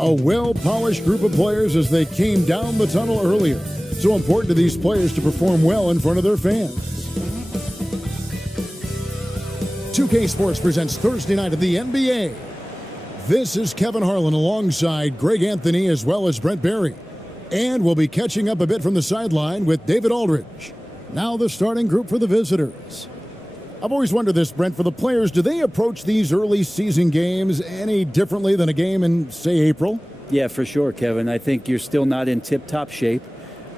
A well-polished group of players as they came down the tunnel earlier. So important to these players to perform well in front of their fans. 2K Sports presents Thursday night of the NBA. This is Kevin Harlan alongside Greg Anthony as well as Brent Barry. And we'll be catching up a bit from the sideline with David Aldridge. Now the starting group for the visitors. I've always wondered this, Brent, for the players, do they approach these early season games any differently than a game in, say, April? Yeah, for sure, Kevin. I think you're still not in tip-top shape.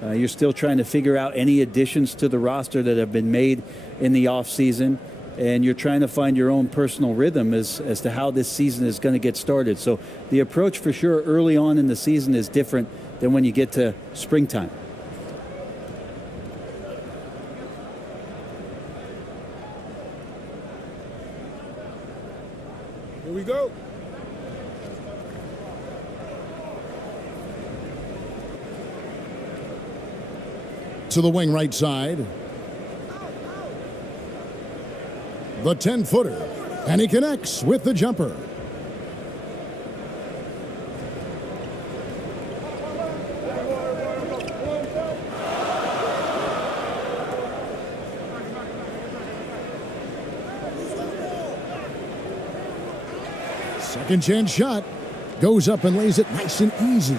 You're still trying to figure out any additions to the roster that have been made in the offseason. And you're trying to find your own personal rhythm as to how this season is going to get started. So the approach for sure early on in the season is different than when you get to springtime. Here we go. To the wing right side. The 10-footer. And he connects with the jumper. Second chance shot. Goes up and lays it nice and easy.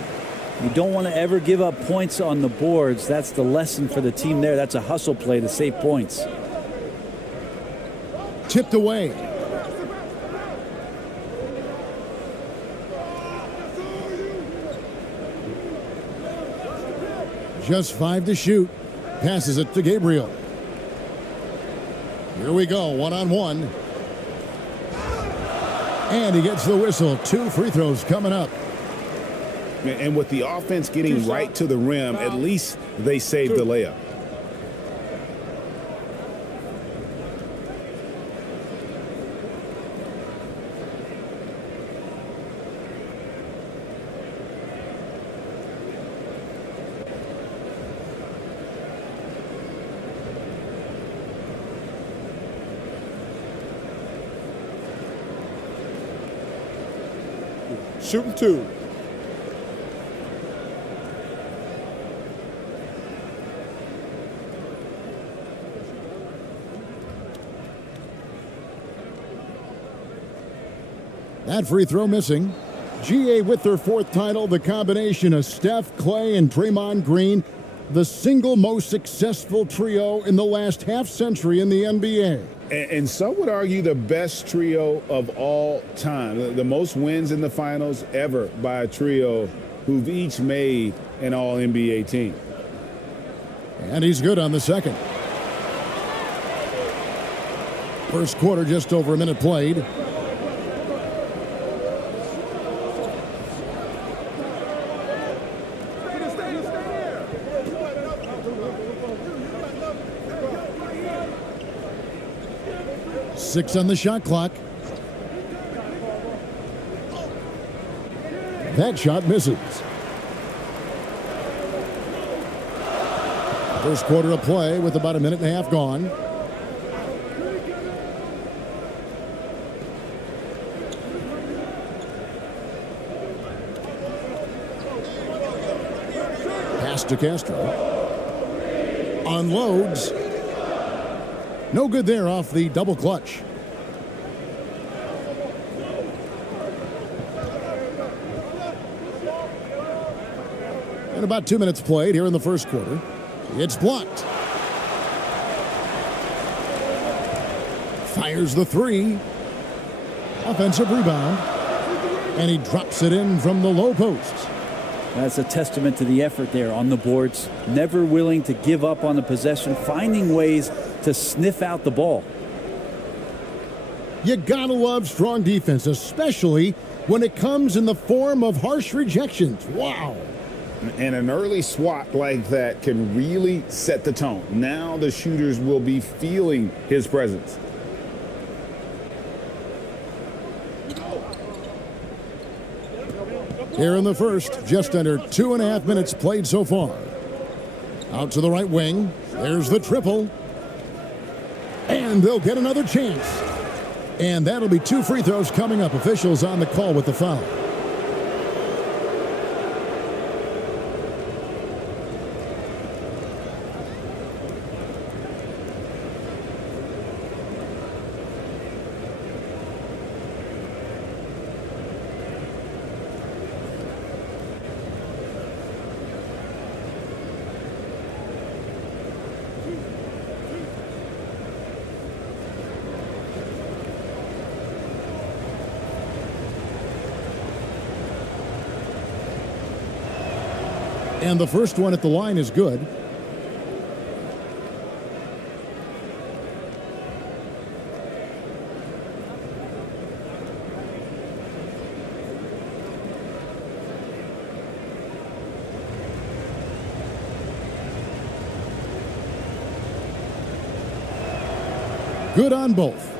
You don't want to ever give up points on the boards. That's the lesson for the team there. That's a hustle play to save points. Tipped away. Just 5 to shoot. Passes it to Gabriel. Here we go, one-on-one. And he gets the whistle. 2 free throws coming up. And with the offense getting right to the rim, at least they saved the layup. Shooting 2. That free throw missing. GA with their 4th title, the combination of Steph, Clay, and Draymond Green, the single most successful trio in the last half-century in the NBA. And some would argue the best trio of all time. The most wins in the finals ever by a trio who've each made an all-NBA team. And he's good on the second. First quarter, just over a minute played. Six on the shot clock. That shot misses. First quarter of play with about a minute and a half gone. Pass to Castro. Unloads. No good there off the double clutch. And about 2 minutes played here in the first quarter. It's blocked. Fires the 3. Offensive rebound. And he drops it in from the low post. That's a testament to the effort there on the boards. Never willing to give up on the possession, finding ways to sniff out the ball. You gotta love strong defense, especially when it comes in the form of harsh rejections. Wow. And an early swat like that can really set the tone. Now the shooters will be feeling his presence. Here in the first, just under 2.5 minutes played so far. Out to the right wing. There's the triple. And they'll get another chance. And that'll be 2 free throws coming up. Officials on the call with the foul. And the first one at the line is good. Good on both.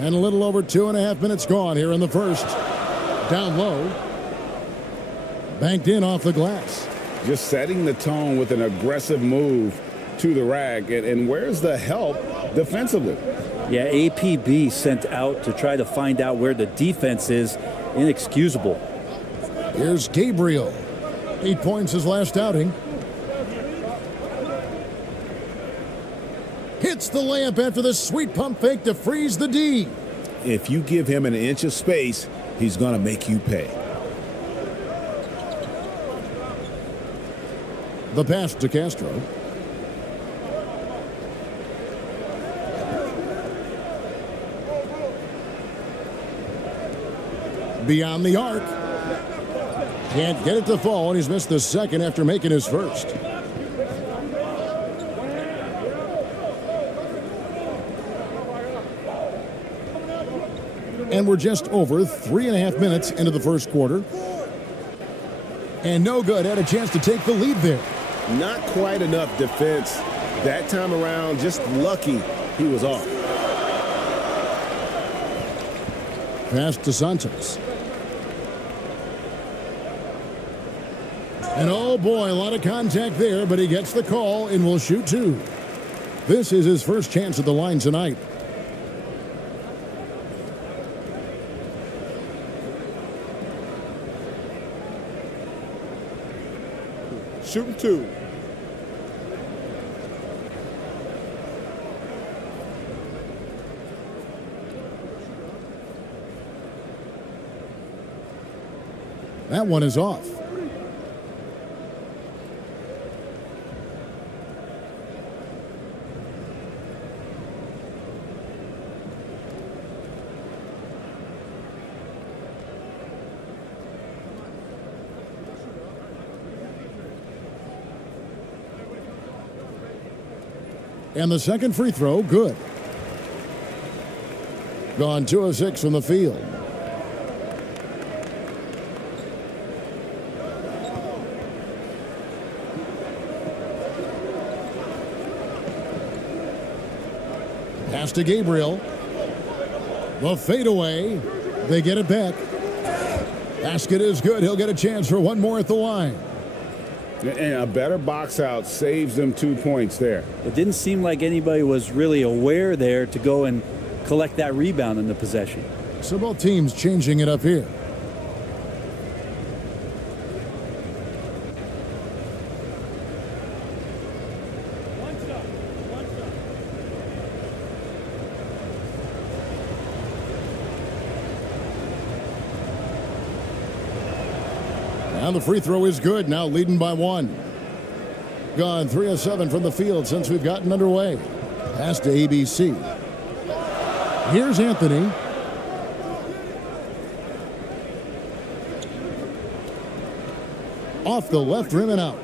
And a little over 2.5 minutes gone here in the first. Down low. Banked in off the glass. Just setting the tone with an aggressive move to the rack. And where's the help defensively? Yeah, APB sent out to try to find out where the defense is. Inexcusable. Here's Gabriel. 8 points his last outing. Hits the layup after the sweet pump fake to freeze the D. If you give him an inch of space, he's going to make you pay. The pass to Castro. Beyond the arc. Can't get it to fall, and he's missed the second after making his first. And we're just over 3.5 minutes into the first quarter. And no good. Had a chance to take the lead there. Not quite enough defense that time around. Just lucky he was off. Pass to Santos. And oh boy, a lot of contact there, but he gets the call and will shoot two. This is his first chance at the line tonight. Shooting two. That one is off. And the second free throw, good. Gone 2 of 6 from the field. Pass to Gabriel. The fadeaway. They get it back. Basket is good. He'll get a chance for one more at the line. And a better box out saves them 2 points there. It didn't seem like anybody was really aware there to go and collect that rebound in the possession. So both teams changing it up here. And the free throw is good, now leading by 1. Gone 3 of 7 from the field since we've gotten underway. Pass to ABC. Here's Anthony. Off the left rim and out.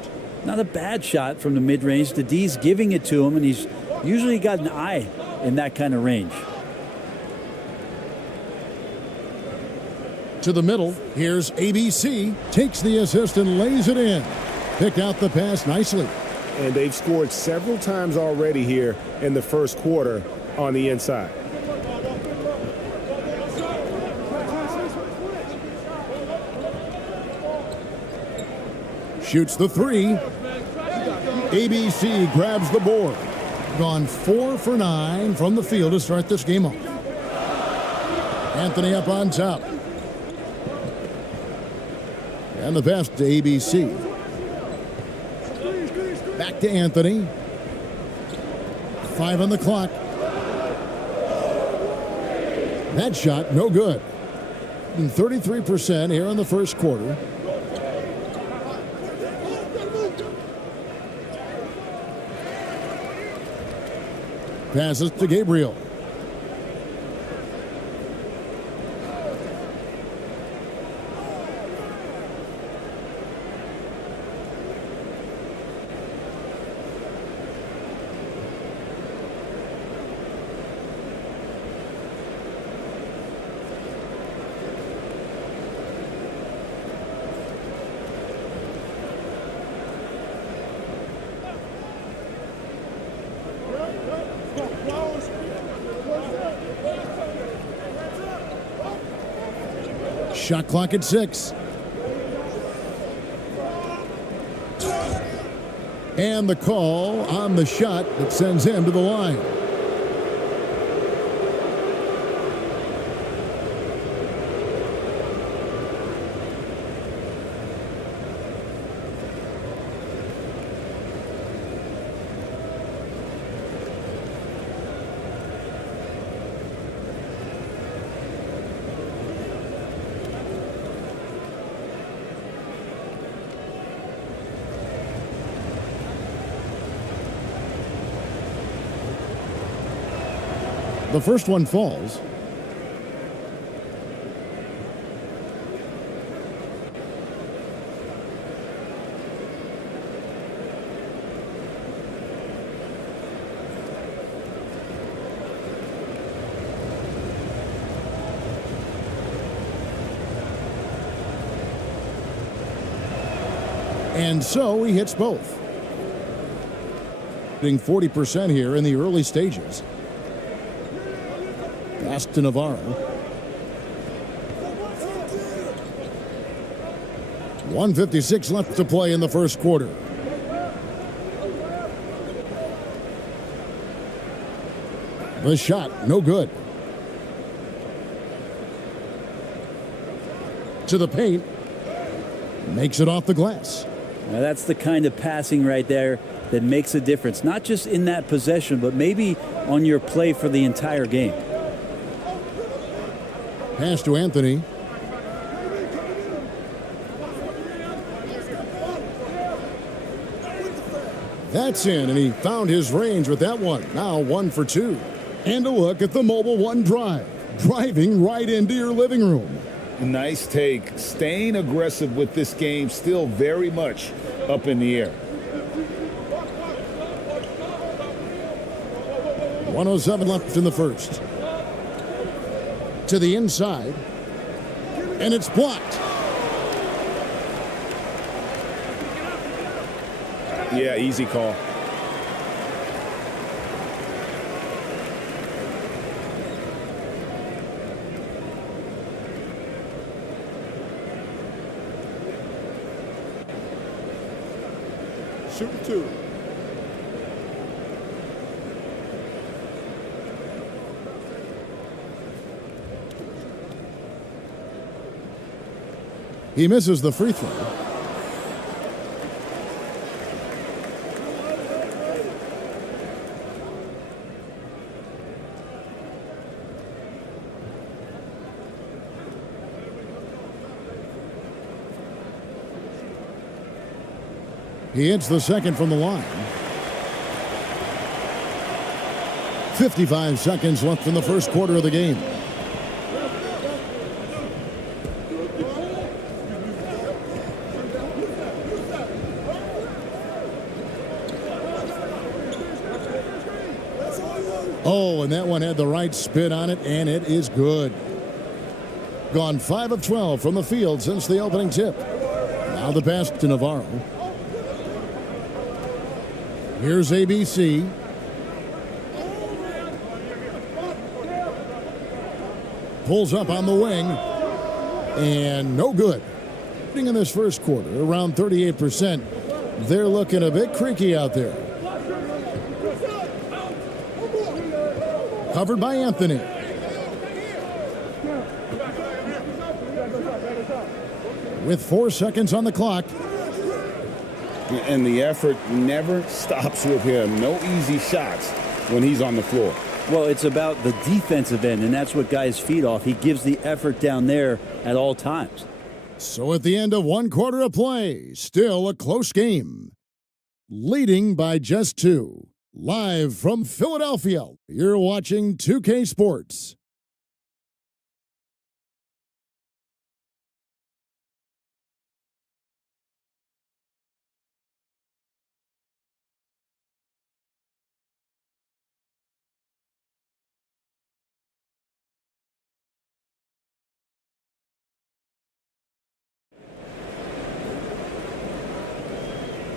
Not a bad shot from the mid-range. The D's giving it to him, and he's usually got an eye in that kind of range. To the middle. Here's ABC. Takes the assist and lays it in. Picked out the pass nicely. And they've scored several times already here in the first quarter on the inside. Shoots the three. ABC grabs the board. Gone 4 for 9 from the field to start this game off. Anthony up on top. And the pass to ABC. Back to Anthony. 5 on the clock. That shot, no good. 33% here in the first quarter. Passes to Gabriel. Shot clock at 6. And the call on the shot that sends him to the line. The first one falls. And so he hits both. Hitting 40% here in the early stages. Pass to Navarro. 1:56 left to play in the first quarter. The shot, no good. To the paint. Makes it off the glass. Now that's the kind of passing right there that makes a difference. Not just in that possession, but maybe on your play for the entire game. Pass to Anthony. That's in, and he found his range with that one. Now 1 for 2. And a look at the Mobile One drive. Driving right into your living room. Nice take. Staying aggressive with this game, still very much up in the air. 1:07 left in the first. To the inside, and it's blocked. Yeah, easy call. Shooting 2. He misses the free throw. He hits the second from the line. 55 seconds left in the first quarter of the game. Oh, and that one had the right spin on it, and it is good. Gone 5 of 12 from the field since the opening tip. Now the pass to Navarro. Here's ABC. Pulls up on the wing. And no good. In this first quarter, around 38%. They're looking a bit creaky out there. Covered by Anthony. With 4 seconds on the clock. And the effort never stops with him. No easy shots when he's on the floor. Well, it's about the defensive end, and that's what guys feed off. He gives the effort down there at all times. So at the end of 1 quarter of play, still a close game. Leading by just 2. Live from Philadelphia, you're watching 2K Sports.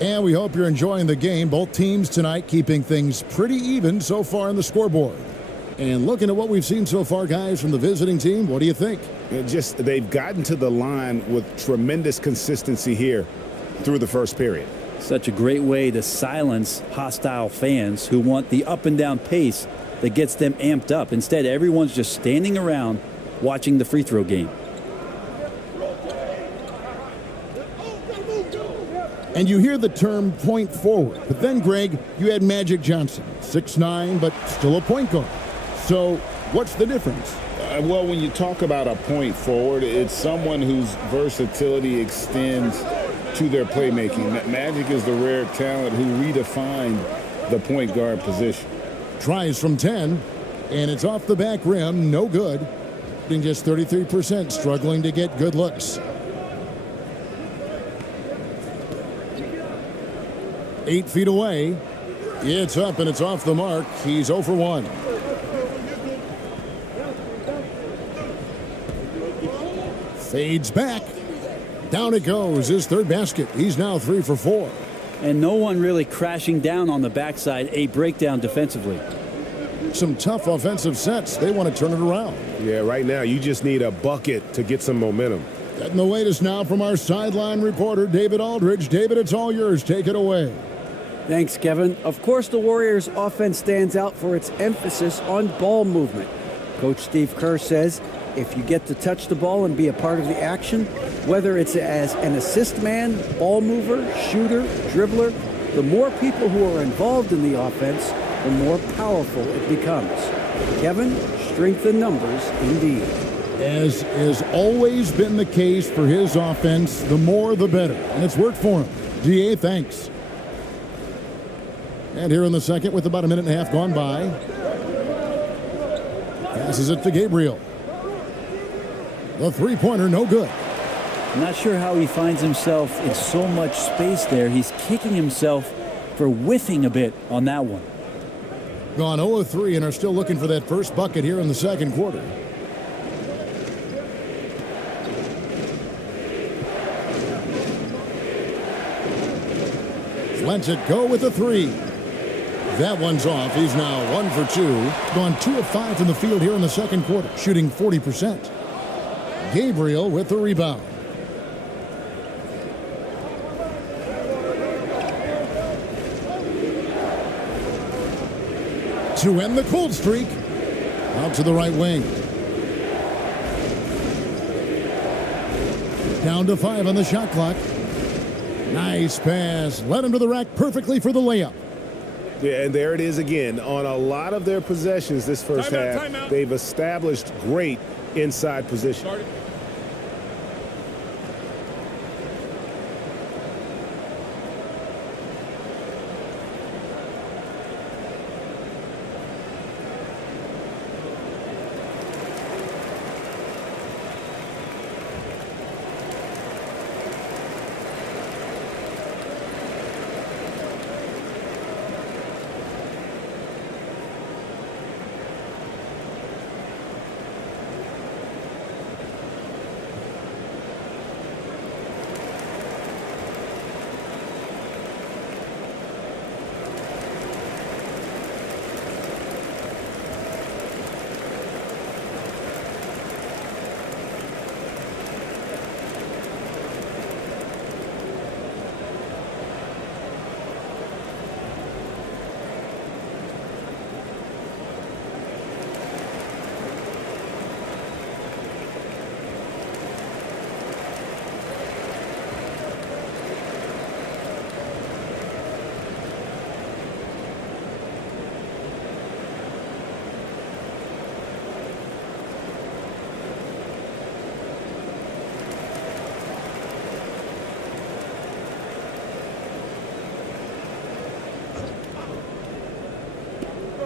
And we hope you're enjoying the game. Both teams tonight keeping things pretty even so far on the scoreboard. And looking at what we've seen so far, guys, from the visiting team, what do you think? They've gotten to the line with tremendous consistency here through the first period. Such a great way to silence hostile fans who want the up and down pace that gets them amped up. Instead, everyone's just standing around watching the free throw game. And you hear the term point forward. But then, Greg, you had Magic Johnson, 6'9", but still a point guard. So what's the difference? Well, when you talk about a point forward, it's someone whose versatility extends to their playmaking. Magic is the rare talent who redefined the point guard position. Tries from 10, and it's off the back rim, no good. Shooting just 33%, struggling to get good looks. 8 feet away. It's up and it's off the mark. He's 0 for 1. Fades back. Down it goes. His third basket. He's now 3 for 4. And no one really crashing down on the backside. A breakdown defensively. Some tough offensive sets. They want to turn it around. Yeah, right now you just need a bucket to get some momentum. Getting the latest now from our sideline reporter, David Aldridge. David, it's all yours. Take it away. Thanks, Kevin. Of course, the Warriors' offense stands out for its emphasis on ball movement. Coach Steve Kerr says if you get to touch the ball and be a part of the action, whether it's as an assist man, ball mover, shooter, dribbler, the more people who are involved in the offense, the more powerful it becomes. Kevin, strength in numbers indeed. As has always been the case for his offense, the more the better. And it's worked for him. DA, thanks. And here in the second with about a minute and a half gone by. Passes it to Gabriel. The three-pointer, no good. I'm not sure how he finds himself in so much space there. He's kicking himself for whiffing a bit on that one. Gone 0 of 3 and are still looking for that first bucket here in the second quarter. Lets it go with a 3. That one's off. He's now 1 for 2. Gone 2 of 5 from the field here in the second quarter, shooting 40%. Gabriel with the rebound. To end the cold streak. Out to the right wing. Down to 5 on the shot clock. Nice pass. Led him to the rack perfectly for the layup. Yeah, and there it is again. On a lot of their possessions this first half, they've established great inside position.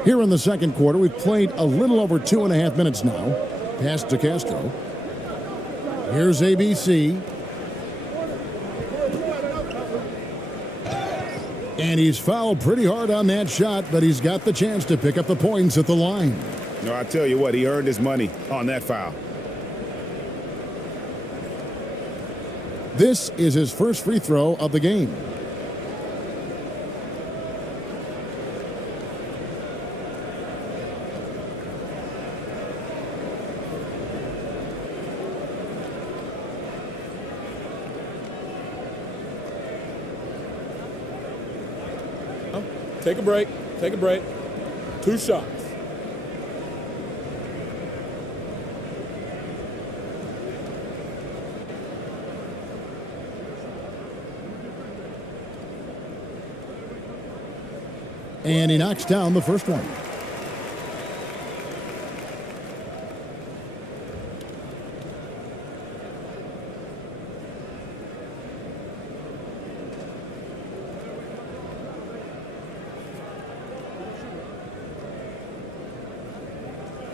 Here in the second quarter, we've played a little over 2.5 minutes now. Pass to Castro. Here's ABC. And he's fouled pretty hard on that shot, but he's got the chance to pick up the points at the line. No, I tell you what, he earned his money on that foul. This is his first free throw of the game. Take a break. Take a break. 2 shots. And he knocks down the first one.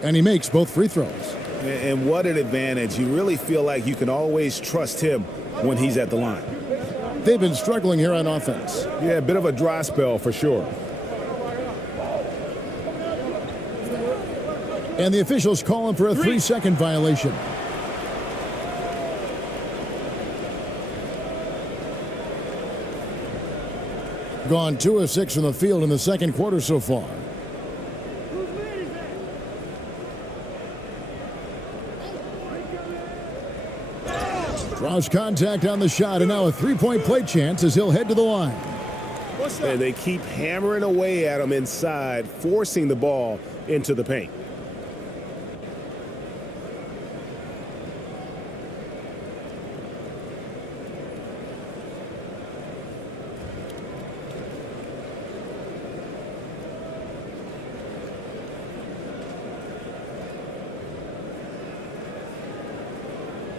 And he makes both free throws. And what an advantage. You really feel like you can always trust him when he's at the line. They've been struggling here on offense. Yeah, a bit of a dry spell for sure. And the officials call him for a 3-second violation. Gone 2 of 6 from the field in the second quarter so far. Draws contact on the shot, and now a 3-point play chance as he'll head to the line. And they keep hammering away at him inside, forcing the ball into the paint.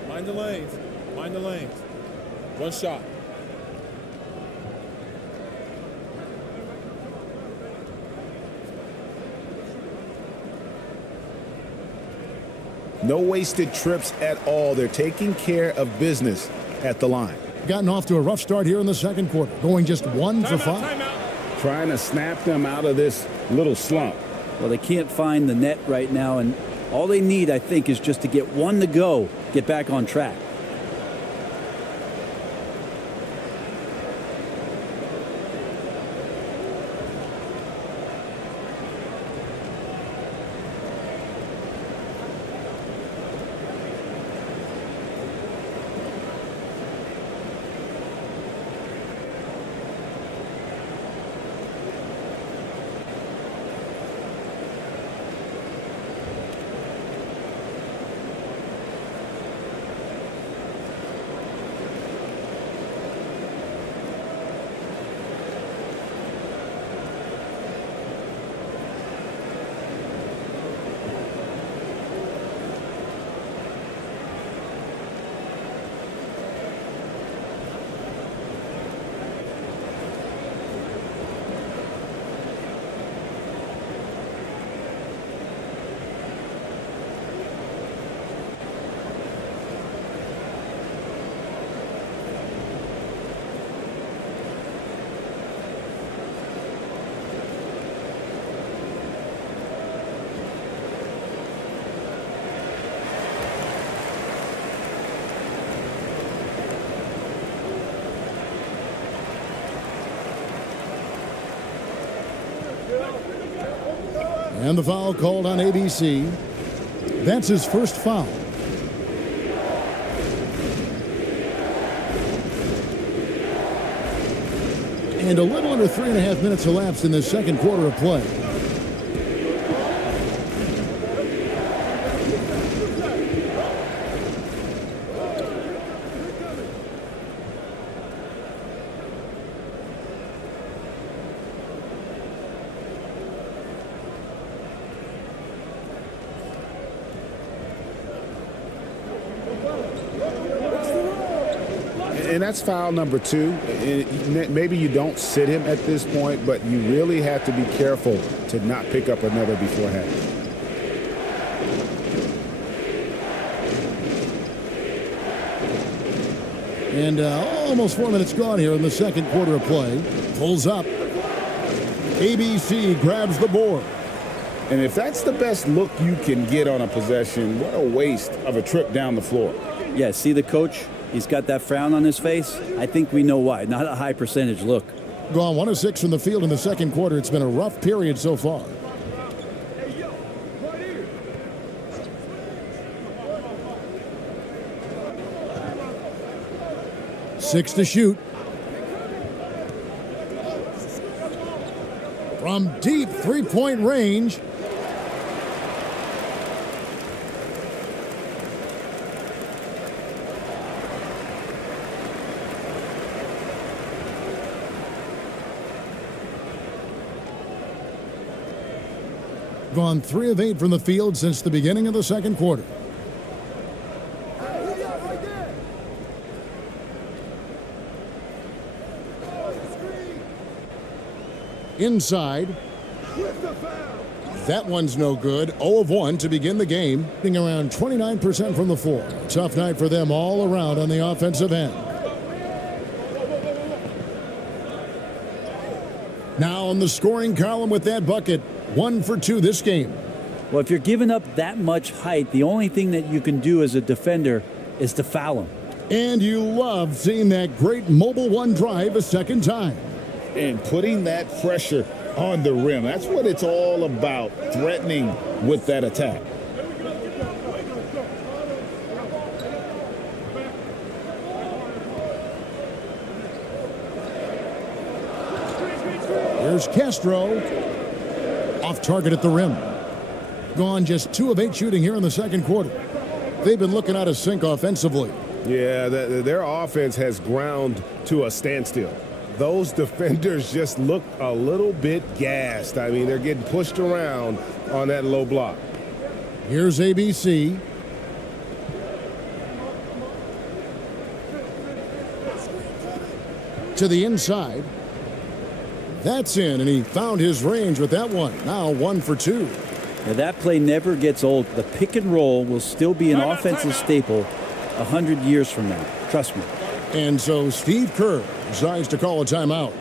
Mind the lanes. Mind the lanes. 1 shot. No wasted trips at all. They're taking care of business at the line. Gotten off to a rough start here in the second quarter, going just 1 for 5. Trying to snap them out of this little slump. Well, they can't find the net right now, and all they need, I think, is just to get 1 to go, get back on track. And the foul called on ABC. That's his first foul. And a little under 3.5 minutes elapsed in the second quarter of play. And that's foul number 2. Maybe you don't sit him at this point, but you really have to be careful to not pick up another beforehand. And almost 4 minutes gone here in the second quarter of play. Pulls up. ABC grabs the board. And if that's the best look you can get on a possession, what a waste of a trip down the floor. Yeah, see the coach? He's got that frown on his face. I think we know why. Not a high percentage look. Gone 1 of 6 from the field in the second quarter. It's been a rough period so far. Six to shoot. from deep three-point range. Gone 3 of 8 from the field since the beginning of the second quarter. Inside. That one's no good. 0 of 1 to begin the game. Being around 29% from the floor. Tough night for them all around on the offensive end. Now on the scoring column with that bucket. 1 for 2 this game. Well, if you're giving up that much height, the only thing that you can do as a defender is to foul him. And you love seeing that great mobile one drive a second time. And putting that pressure on the rim. That's what it's all about, threatening with that attack. Here's Castro. Off target at the rim. Gone just 2 of 8 shooting here in the second quarter. They've been looking out of sync offensively. Yeah, their offense has ground to a standstill. Those defenders just look a little bit gassed. I mean, they're getting pushed around on that low block. Here's ABC. To the inside. That's in, and he found his range with that one. Now 1 for 2. Now that play never gets old. The pick and roll will still be an offensive staple 100 years from now. Trust me. And so Steve Kerr decides to call a timeout.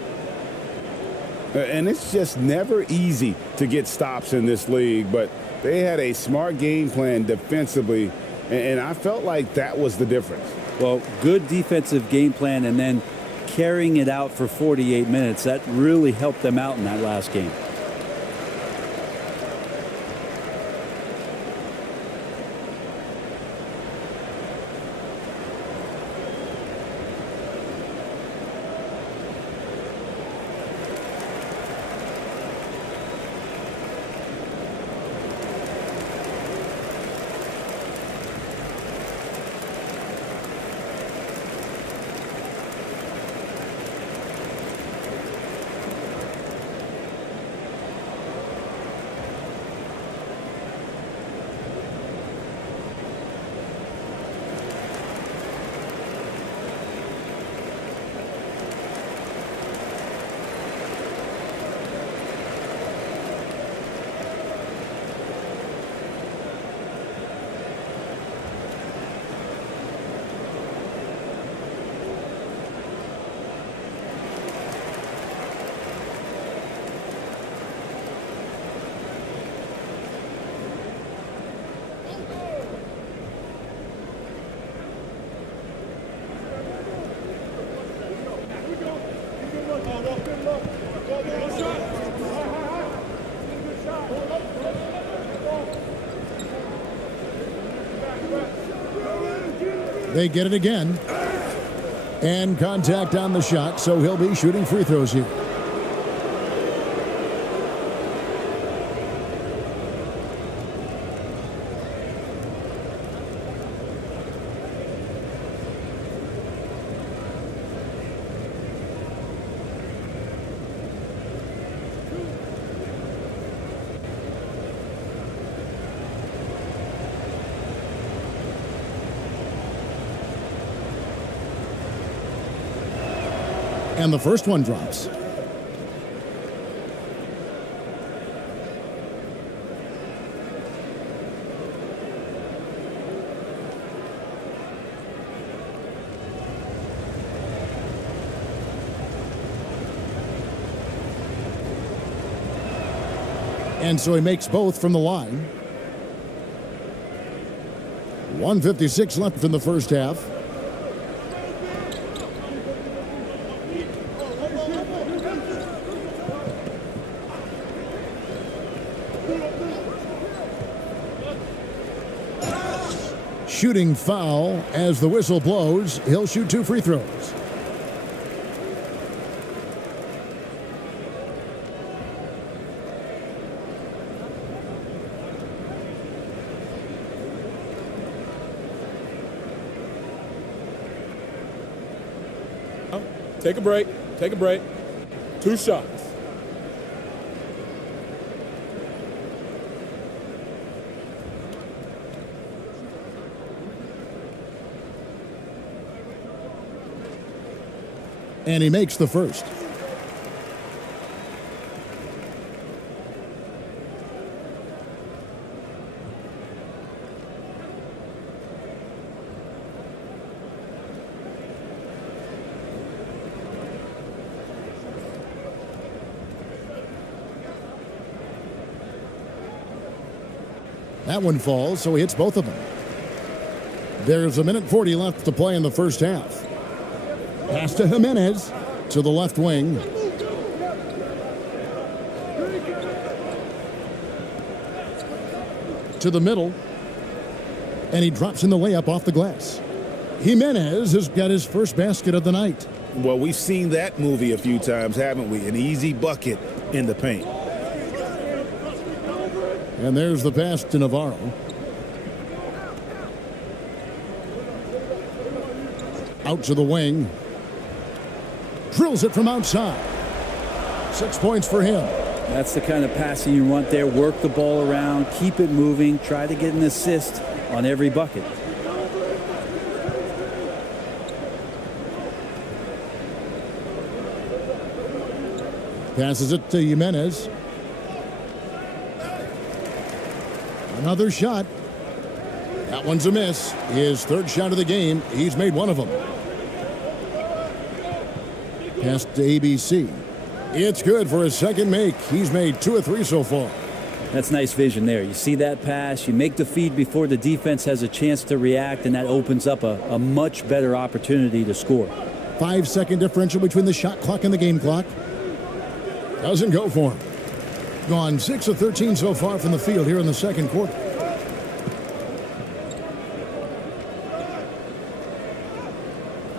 And it's just never easy to get stops in this league, but they had a smart game plan defensively, and I felt like that was the difference. Well, good defensive game plan and then carrying it out for 48 minutes. That really helped them out in that last game. They get it again. And contact on the shot, so he'll be shooting free throws here. And the first one drops. And so he makes both from the line. 1:56 left in the first half. Shooting foul as the whistle blows. He'll shoot 2 free throws. Take a break. Take a break. 2 shots. And he makes the first. That one falls, so he hits both of them. There's 1:40 left to play in the first half. Pass to Jimenez to the left wing. To the middle. And he drops in the layup off the glass. Jimenez has got his first basket of the night. Well, we've seen that movie a few times, haven't we? An easy bucket in the paint. And there's the pass to Navarro. Out to the wing. Drills it from outside. 6 points for him. That's the kind of passing you want there. Work the ball around, keep it moving, try to get an assist on every bucket. Passes it to Jimenez. Another shot. That one's a miss. His third shot of the game. He's made one of them. Pass to ABC. It's good for his second make. He's made 2 of 3 so far. That's nice vision there. You see that pass, you make the feed before the defense has a chance to react, and that opens up a much better opportunity to score. 5-second differential between the shot clock and the game clock. Doesn't go for him. Gone 6 of 13 so far from the field here in the second quarter.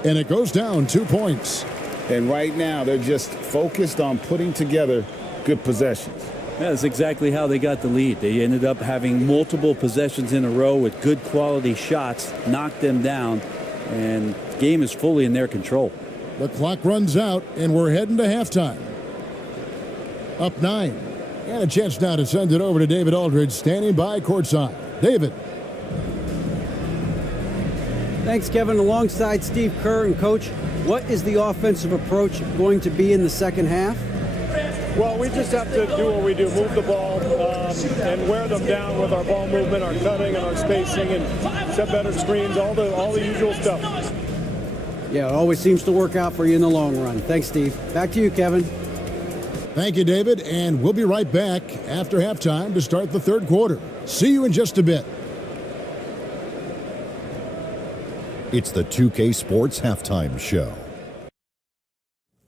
And it goes down 2 points. And right now, they're just focused on putting together good possessions. That's exactly how they got the lead. They ended up having multiple possessions in a row with good quality shots, knocked them down, and the game is fully in their control. The clock runs out, and we're heading to halftime. Up 9. And a chance now to send it over to David Aldridge, standing by courtside. David. Thanks, Kevin. Alongside Steve Kerr and Coach, what is the offensive approach going to be in the second half? Well, we just have to do what we do, move the ball and wear them down with our ball movement, our cutting, and our spacing, and set better screens, all the usual stuff. Yeah, it always seems to work out for you in the long run. Thanks, Steve. Back to you, Kevin. Thank you, David, and we'll be right back after halftime to start the third quarter. See you in just a bit. It's the 2K Sports Halftime Show.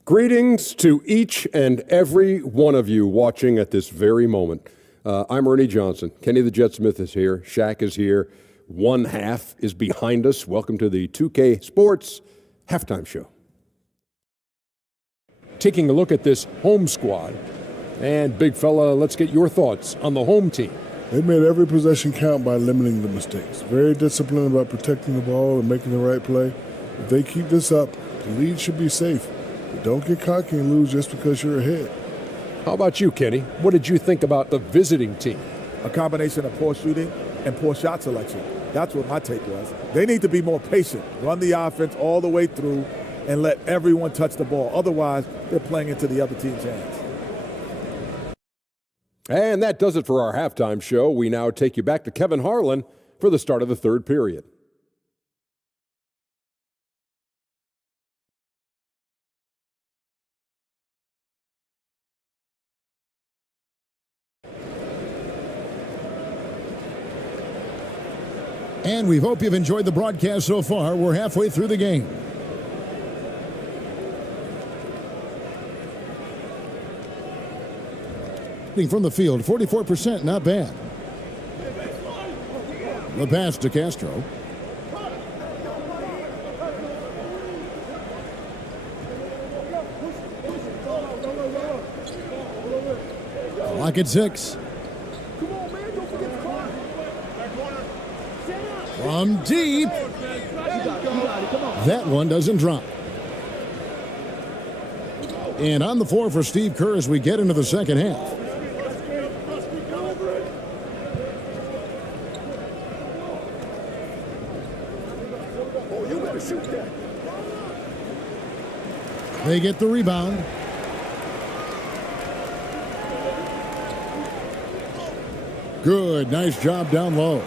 Greetings to each and every one of you watching at this very moment. I'm Ernie Johnson. Kenny the Jet Smith is here. Shaq is here. One half is behind us. Welcome to the 2K Sports Halftime Show. Taking a look at this home squad. And big fella, let's get your thoughts on the home team. They made every possession count by limiting the mistakes. Very disciplined about protecting the ball and making the right play. If they keep this up, the lead should be safe. But don't get cocky and lose just because you're ahead. How about you, Kenny? What did you think about the visiting team? A combination of poor shooting and poor shot selection. That's what my take was. They need to be more patient, run the offense all the way through, and let everyone touch the ball. Otherwise, they're playing into the other team's hands. And that does it for our halftime show. We now take you back to Kevin Harlan for the start of the third period. And we hope you've enjoyed the broadcast so far. We're halfway through the game. From the field, 44%, not bad. The pass to Castro. Clock at 6. From deep. That one doesn't drop. And on the floor for Steve Kerr as we get into the second half. They get the rebound. Good, nice job down low.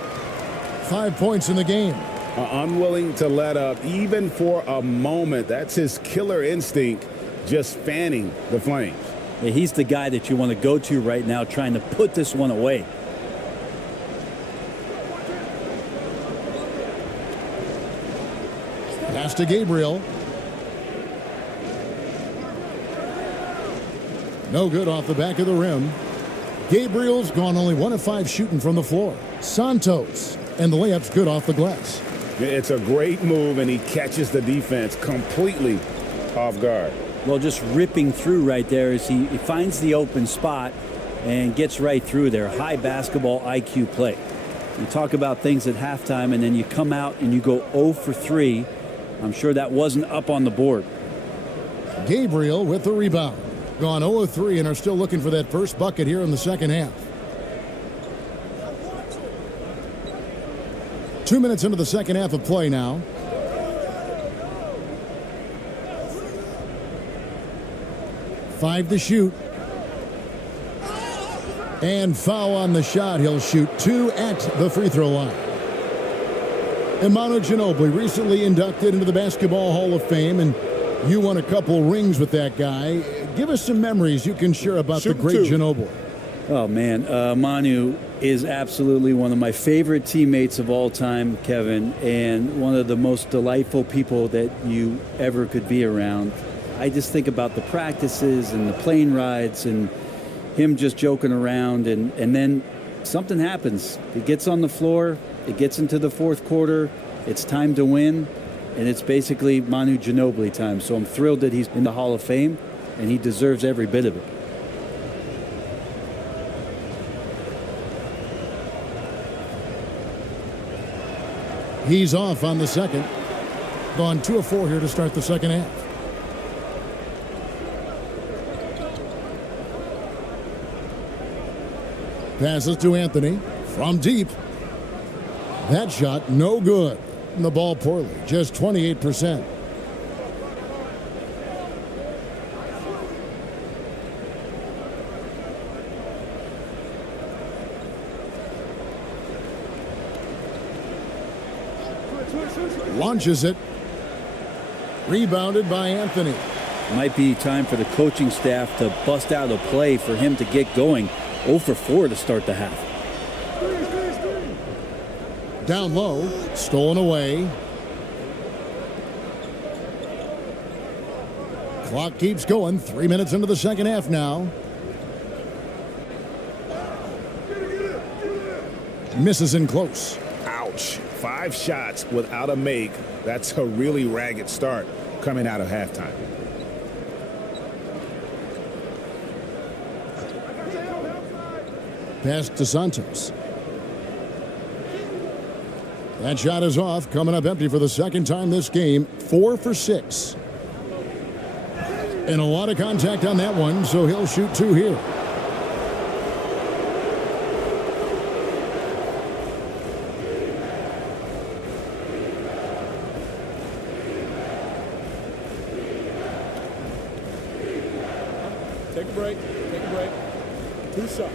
5 points in the game. Unwilling to let up even for a moment. That's his killer instinct, just fanning the flames. Yeah, he's the guy that you want to go to right now, trying to put this one away. Pass to Gabriel. No good off the back of the rim. Gabriel's gone only 1 of 5 shooting from the floor. Santos, and the layup's good off the glass. It's a great move, and he catches the defense completely off guard. Well, just ripping through right there as he finds the open spot and gets right through there. High basketball IQ play. You talk about things at halftime, and then you come out and you go 0 for 3. I'm sure that wasn't up on the board. Gabriel with the rebound. Gone 0 of 3 and are still looking for that first bucket here in the second half. 2 minutes into the second half of play now. Five to shoot. And foul on the shot. He'll shoot 2 at the free throw line. Manu Ginobili, recently inducted into the Basketball Hall of Fame, and you won a couple rings with that guy. Give us some memories you can share about the great Ginobili. Oh, man. Manu is absolutely one of my favorite teammates of all time, Kevin, and one of the most delightful people that you ever could be around. I just think about the practices and the plane rides and him just joking around, and then something happens. It gets on the floor. It gets into the fourth quarter. It's time to win, and it's basically Manu Ginobili time. So I'm thrilled that he's in the Hall of Fame, and he deserves every bit of it. He's off on the second. Gone 2 of 4 here to start the second half. Passes to Anthony from deep. That shot no good. And the ball poorly, just 28%. Launches it. Rebounded by Anthony. Might be time for the coaching staff to bust out a play for him to get going. 0 for 4 to start the half. Down low, stolen away. Clock keeps going. 3 minutes into the second half now. Misses in close. Ouch. 5 shots without a make. That's a really ragged start coming out of halftime. Pass to Santos. That shot is off, coming up empty for the second time this game. 4 for 6. And a lot of contact on that one, so he'll shoot 2 here. Take a break. Take a break. 2 shots.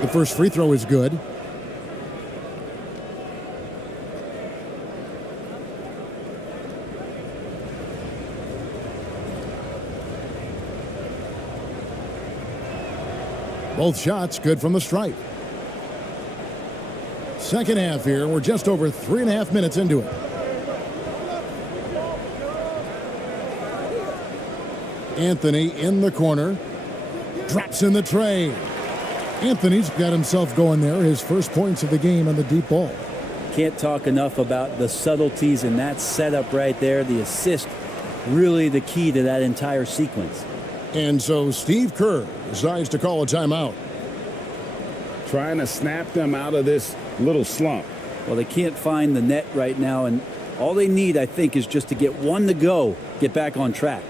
The first free throw is good. Both shots good from the stripe. Second half here. We're just over 3.5 minutes into it. Anthony in the corner. Drops in the tray. Anthony's got himself going there. His first points of the game on the deep ball. Can't talk enough about the subtleties in that setup right there. The assist, really the key to that entire sequence. And so Steve Kerr decides to call a timeout. trying to snap them out of this little slump. Well, they can't find the net right now, and all they need, I think, is just to get one to go, get back on track.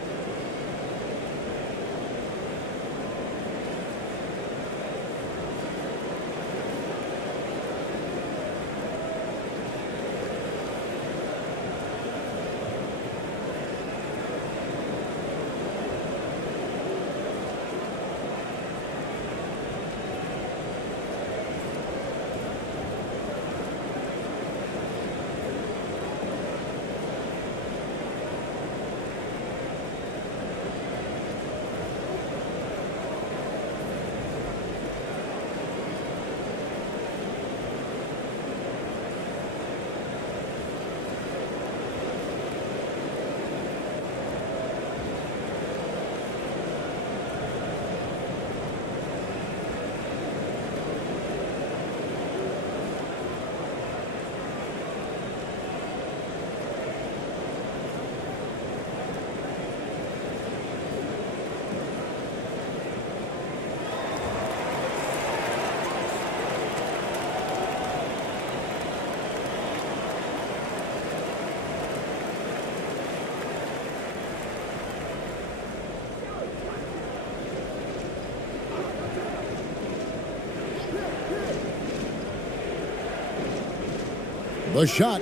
The shot.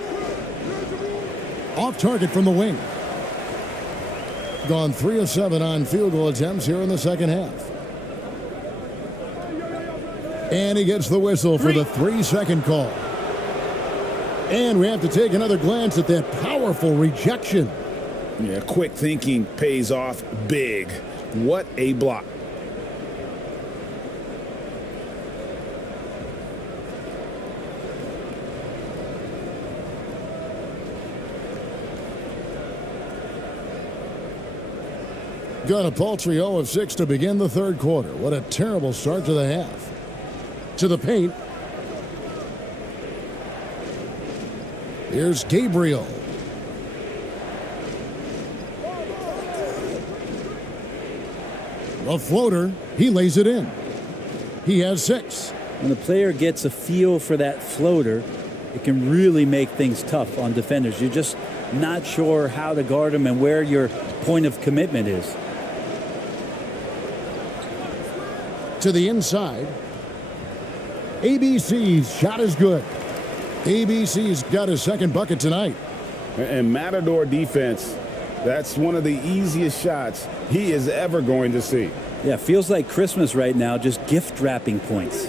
Off target from the wing. Gone 3 of 7 on field goal attempts here in the second half. And he gets the whistle for the 3-second call. And we have to take another glance at that powerful rejection. Yeah, quick thinking pays off big. What a block. Got a paltry 0 of 6 to begin the third quarter. What a terrible start to the half. To the paint. Here's Gabriel. A floater. He lays it in. He has 6. When a player gets a feel for that floater, it can really make things tough on defenders. You're just not sure how to guard them and where your point of commitment is. To the inside. ABC's shot is good. ABC's got his second bucket tonight. And Matador defense, that's one of the easiest shots he is ever going to see. Yeah, feels like Christmas right now, just gift wrapping points.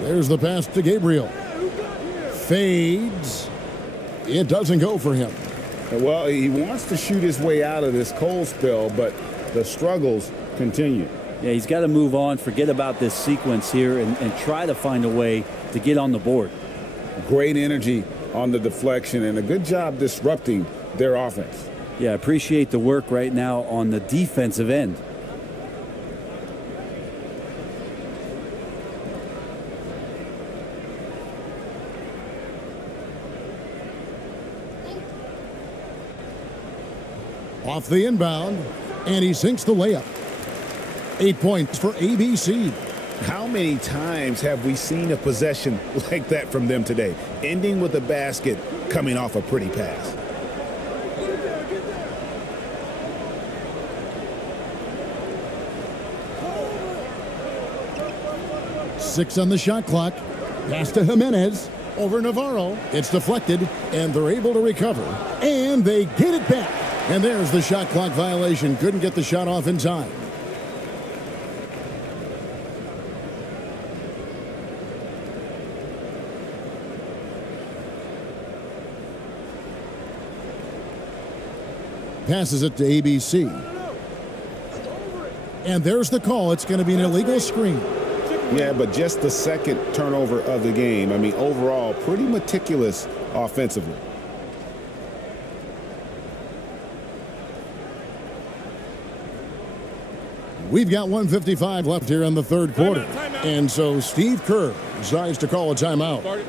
There's the pass to Gabriel. Fades. It doesn't go for him. Well, he wants to shoot his way out of this cold spell, but the struggles continue. Yeah, he's got to move on, forget about this sequence here, and try to find a way to get on the board. Great energy on the deflection and a good job disrupting their offense. Yeah, appreciate the work right now on the defensive end. Off the inbound, and he sinks the layup. 8 points for ABC. How many times have we seen a possession like that from them today, ending with a basket coming off a pretty pass? Six on the shot clock. Pass to Jimenez. Over Navarro. It's deflected, and they're able to recover. And they get it back. And there's the shot clock violation. Couldn't get the shot off in time. Passes it to ABC. And there's the call. It's going to be an illegal screen. Yeah, but just the second turnover of the game. I mean, overall, pretty meticulous offensively. We've got 1:55 left here in the third quarter. And so Steve Kerr decides to call a timeout.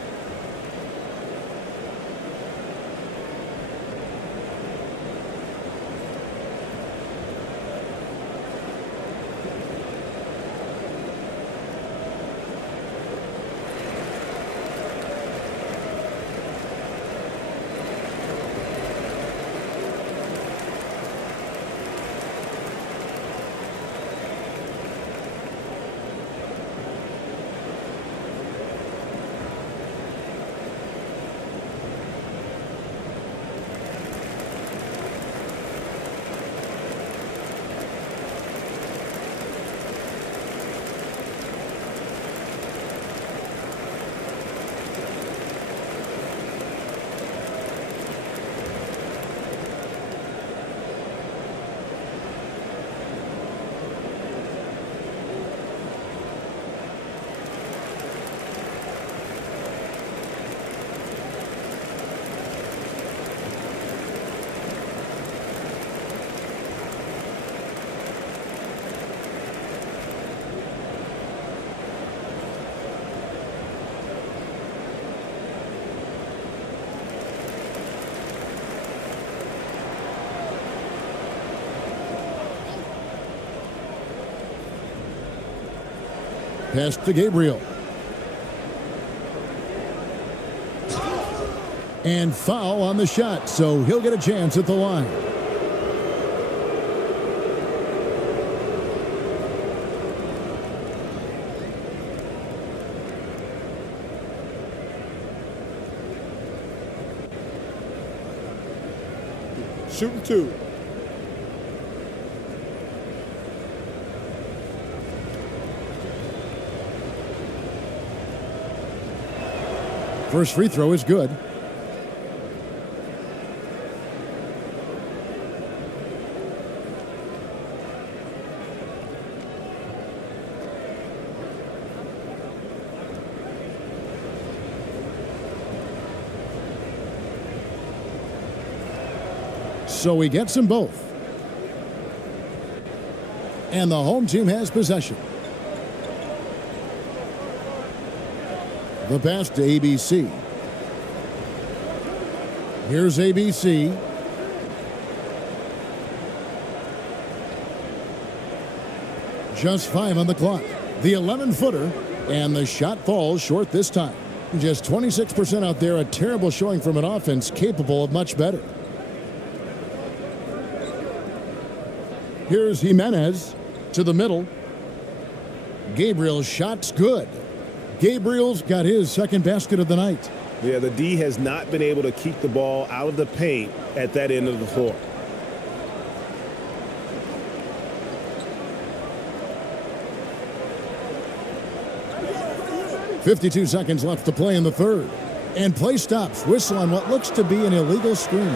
Pass to Gabriel. And foul on the shot, so he'll get a chance at the line. Shooting 2. First free throw is good. So he gets them both. And the home team has possession. The pass to ABC. Here's ABC. Just 5 on the clock. The 11-footer, and the shot falls short this time. Just 26% out there, a terrible showing from an offense capable of much better. Here's Jimenez to the middle. Gabriel's shot's good. Gabriel's got his second basket of the night. Yeah, the D has not been able to keep the ball out of the paint at that end of the floor. .52 seconds left to play in the third. And play stops. Whistle on what looks to be an illegal screen.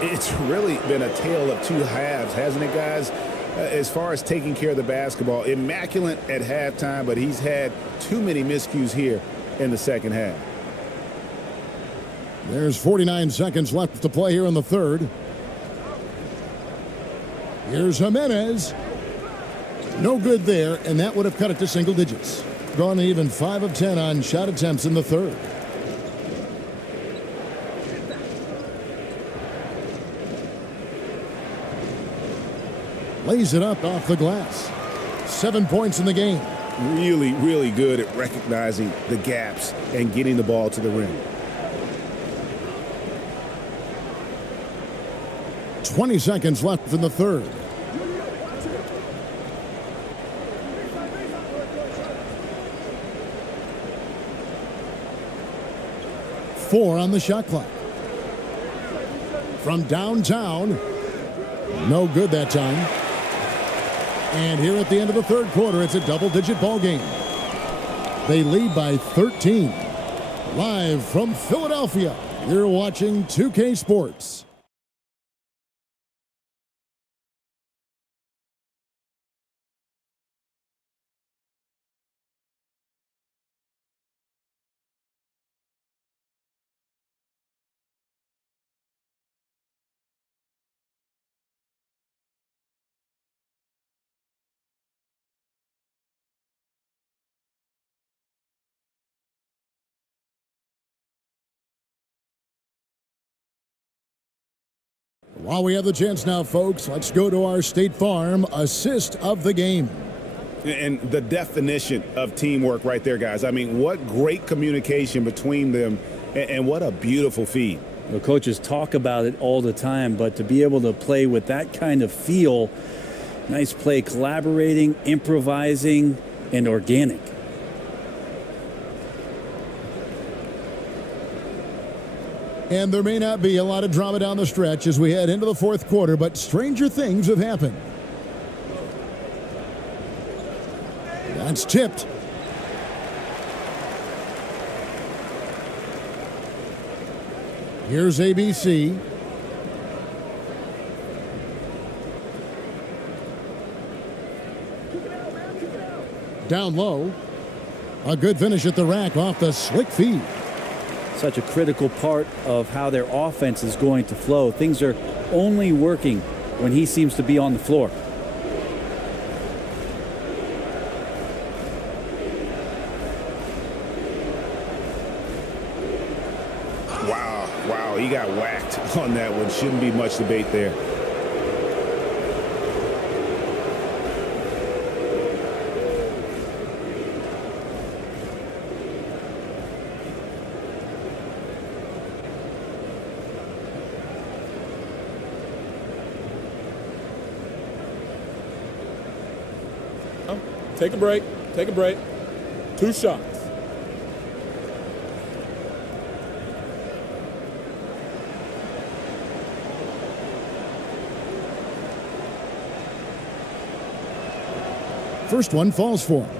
It's really been a tale of two halves, hasn't it, guys? As far as taking care of the basketball, immaculate at halftime, but he's had too many miscues here in the second half. There's 49 seconds left to play here in the third. Here's Jimenez. No good there, and that would have cut it to single digits. Gone even 5 of 10 on shot attempts in the third. Lays it up off the glass. 7 points in the game. Really, really good at recognizing the gaps and getting the ball to the rim. 20 seconds left in the third. Four on the shot clock. From downtown. No good that time. And here at the end of the third quarter, it's a double-digit ball game. They lead by 13. Live from Philadelphia, you're watching 2K Sports. While we have the chance now, folks, let's go to our State Farm assist of the game. And the definition of teamwork right there, guys. I mean, what great communication between them, and what a beautiful feed. The coaches talk about it all the time, but to be able to play with that kind of feel, nice play, collaborating, improvising, and organic. And there may not be a lot of drama down the stretch as we head into the fourth quarter, but stranger things have happened. That's tipped. Here's ABC. Down low. A good finish at the rack off the slick feed. Such a critical part of how their offense is going to flow. Things are only working when he seems to be on the floor. Wow, he got whacked on that one. Shouldn't be much debate there. Take a break. Take a break. 2 shots. First one falls for him.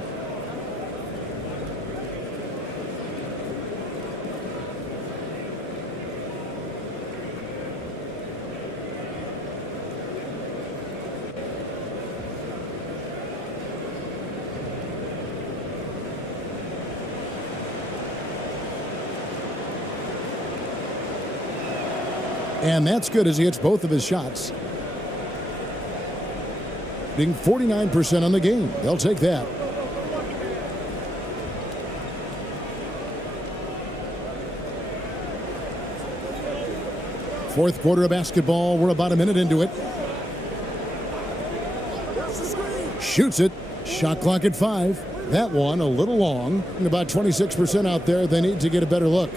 And that's good as he hits both of his shots. Being 49% on the game. They'll take that. Fourth quarter of basketball. We're about a minute into it. Shoots it. Shot clock at 5. That one a little long. And about 26% out there. They need to get a better look.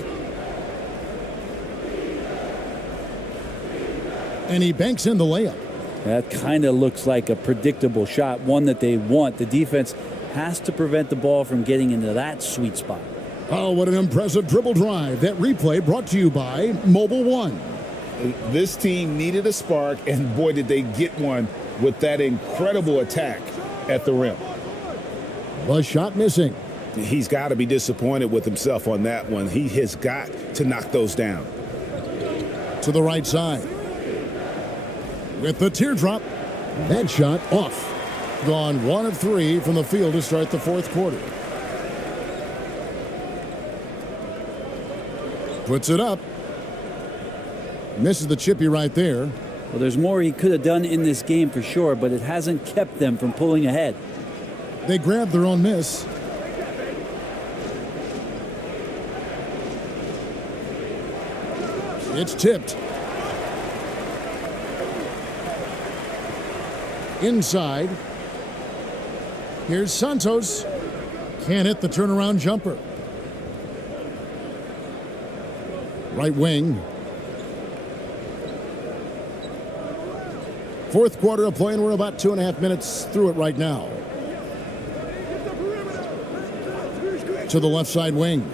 And he banks in the layup. That kind of looks like a predictable shot, one that they want. The defense has to prevent the ball from getting into that sweet spot. Oh, what an impressive dribble drive. That replay brought to you by Mobile One. This team needed a spark, and boy, did they get one with that incredible attack at the rim. The shot missing. He's got to be disappointed with himself on that one. He has got to knock those down. To the right side. With the teardrop. That shot off. Gone 1 of 3 from the field to start the fourth quarter. Puts it up. Misses the chippy right there. Well, there's more he could have done in this game for sure, but it hasn't kept them from pulling ahead. They grabbed their own miss. It's tipped. Inside. Here's Santos. Can't hit the turnaround jumper. Right wing. Fourth quarter of play, and we're about 2.5 minutes through it right now. To the left side wing.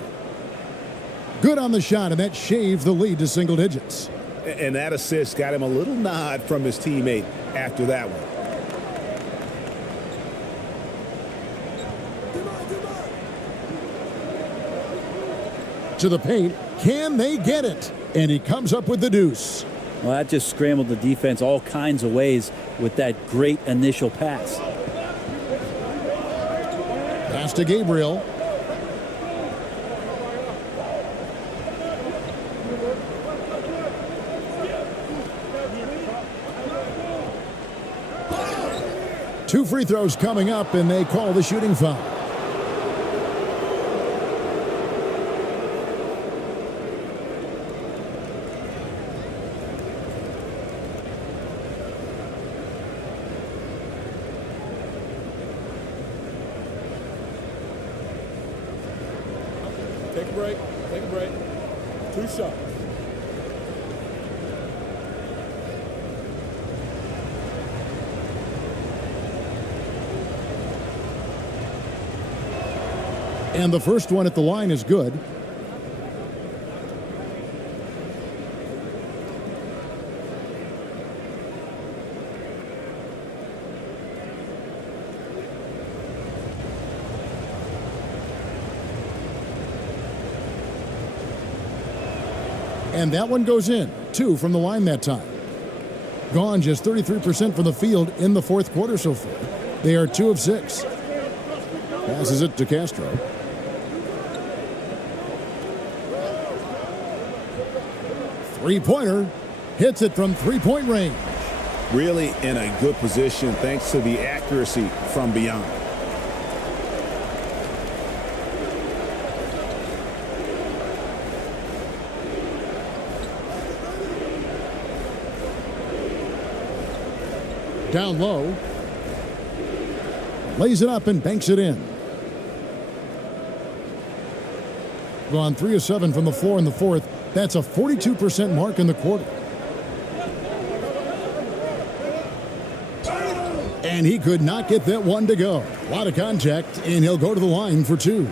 Good on the shot, and that shaved the lead to single digits. And that assist got him a little nod from his teammate after that one. To the paint. Can they get it? And he comes up with the deuce. Well, that just scrambled the defense all kinds of ways with that great initial pass. Pass to Gabriel. Two free throws coming up, and they call the shooting foul. Take a break. Take a break. 2 shots. And the first one at the line is good. And that one goes in. 2 from the line that time. Gone just 33% from the field in the fourth quarter so far. They are 2 of 6. Passes it to Castro. Three-pointer. Hits it from three-point range. Really in a good position thanks to the accuracy from beyond. Down low. Lays it up and banks it in. Gone 3 of 7 from the floor in the fourth. That's a 42% mark in the quarter. And he could not get that one to go. A lot of contact, and he'll go to the line for 2.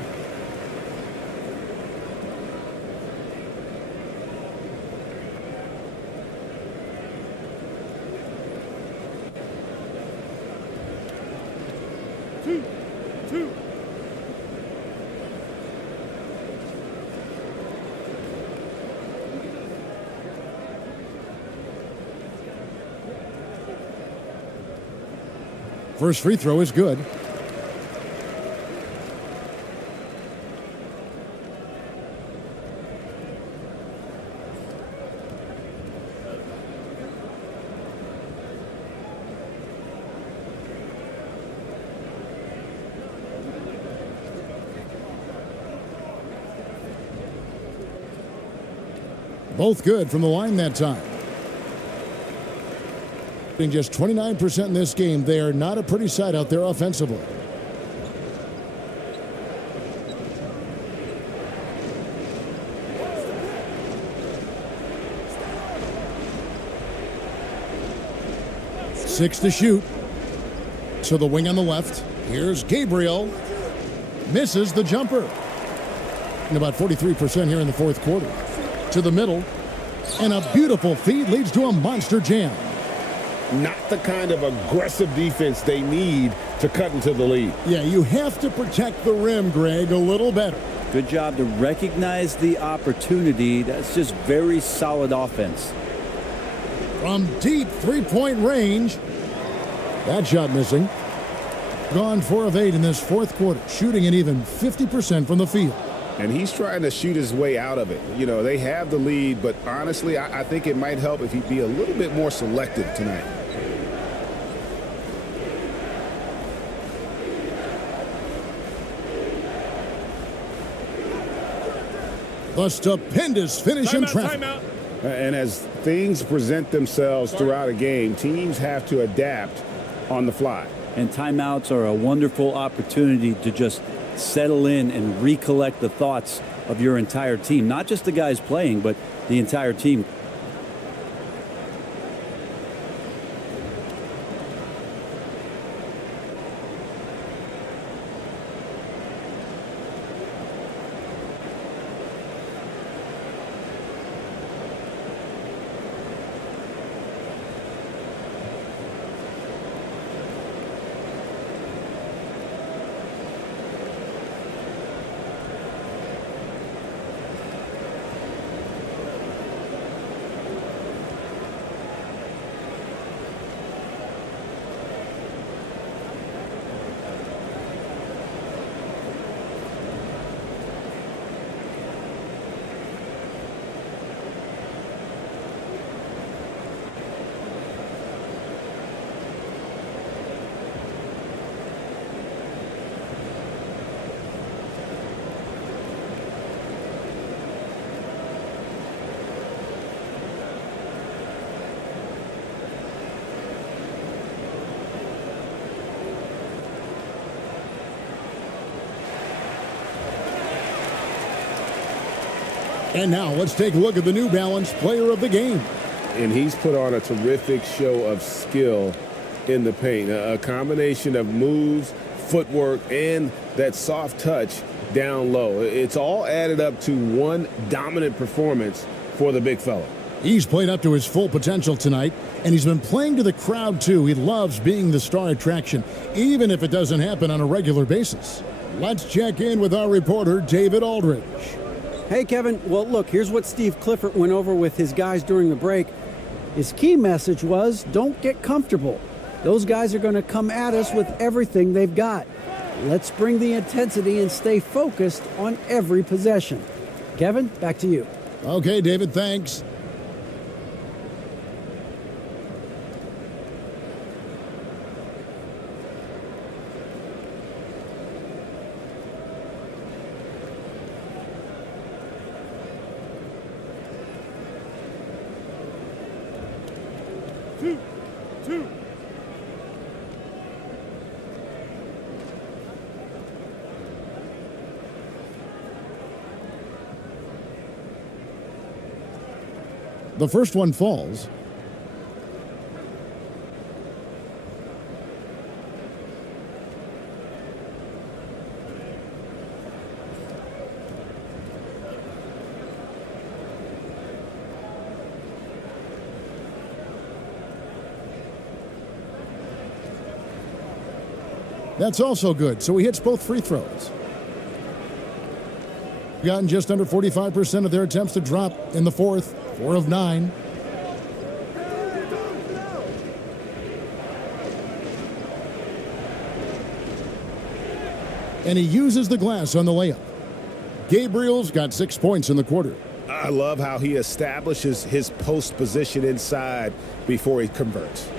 First free throw is good. Both good from the line that time. Just 29% in this game. They are not a pretty sight out there offensively. Six to shoot. To the wing on the left. Here's Gabriel. Misses the jumper. And about 43% here in the fourth quarter. To the middle. And a beautiful feed leads to a monster jam. Not the kind of aggressive defense they need to cut into the lead. Yeah, you have to protect the rim, Greg, a little better. Good job to recognize the opportunity. That's just very solid offense. From deep three-point range. That shot missing. Gone 4 of 8 in this fourth quarter, shooting at even 50% from the field. And he's trying to shoot his way out of it. You know, they have the lead, but honestly, I think it might help if he'd be a little bit more selective tonight. The stupendous finish in traffic. And as things present themselves throughout a game, teams have to adapt on the fly. And timeouts are a wonderful opportunity to just settle in and recollect the thoughts of your entire team. Not just the guys playing, but the entire team. And now let's take a look at the New Balance player of the game. And he's put on a terrific show of skill in the paint. A combination of moves, footwork, and that soft touch down low. It's all added up to one dominant performance for the big fella. He's played up to his full potential tonight, and he's been playing to the crowd, too. He loves being the star attraction, even if it doesn't happen on a regular basis. Let's check in with our reporter, David Aldridge. Hey, Kevin. Well, look, here's what Steve Clifford went over with his guys during the break. His key message was, don't get comfortable. Those guys are going to come at us with everything they've got. Let's bring the intensity and stay focused on every possession. Kevin, back to you. Okay, David, thanks. The first one falls. That's also good, so he hits both free throws. Gotten just under 45% of their attempts to drop in the fourth, 4 of 9. And he uses the glass on the layup. Gabriel's got 6 points in the quarter. I love how he establishes his post position inside before he converts.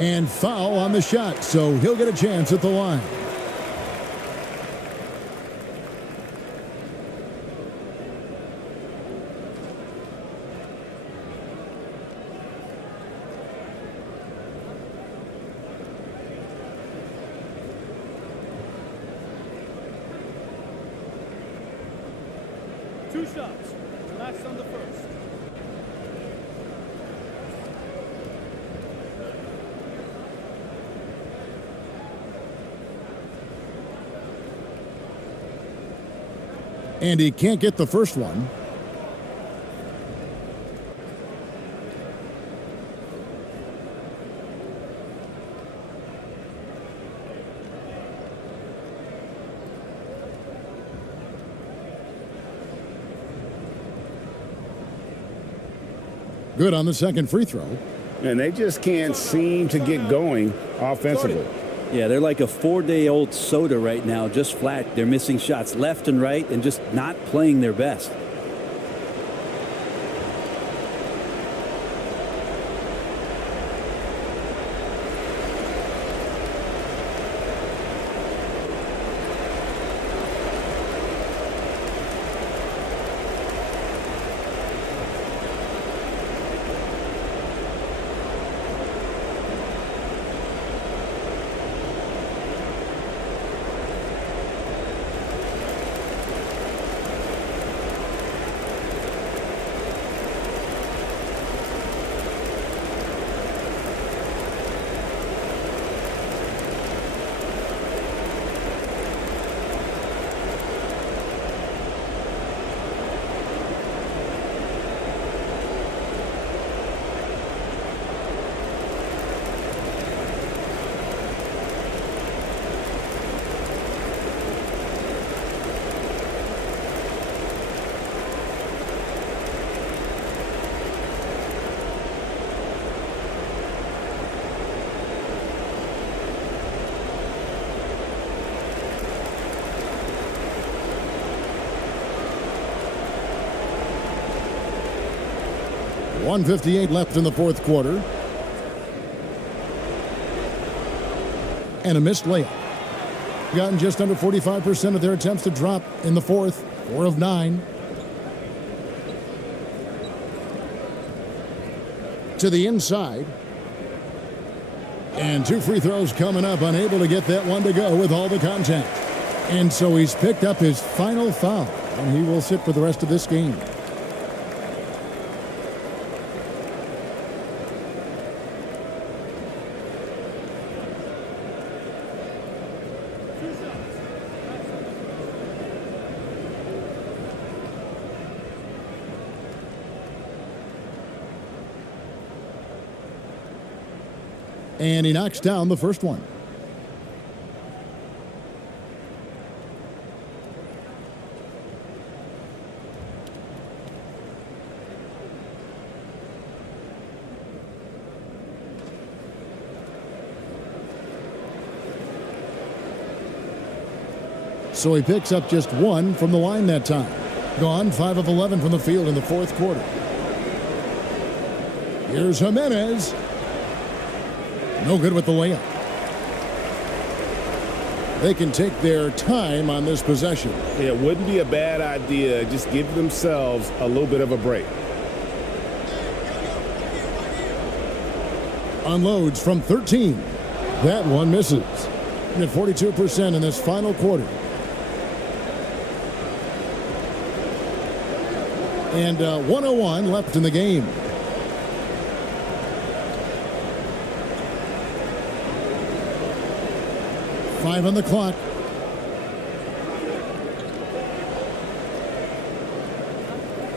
And foul on the shot, so he'll get a chance at the line. Two shots. Relax on the first. And he can't get the first one. Good on the second free throw. And they just can't seem to get going offensively. Yeah, they're like a 4-day-old soda right now, just flat. They're missing shots left and right and just not playing their best. .158 left in the fourth quarter. And a missed layup. Gotten just under 45% of their attempts to drop in the fourth, 4 of 9. To the inside. And 2 free throws coming up, unable to get that one to go with all the contact. And so he's picked up his final foul, and he will sit for the rest of this game. And he knocks down the first one. So he picks up just 1 from the line that time. Gone 5 of 11 from the field in the fourth quarter. Here's Jimenez. No good with the layup. They can take their time on this possession. It wouldn't be a bad idea. Just give themselves a little bit of a break. Unloads from 13. That one misses. At 42% in this final quarter. And 101 left in the game. Five on the clock.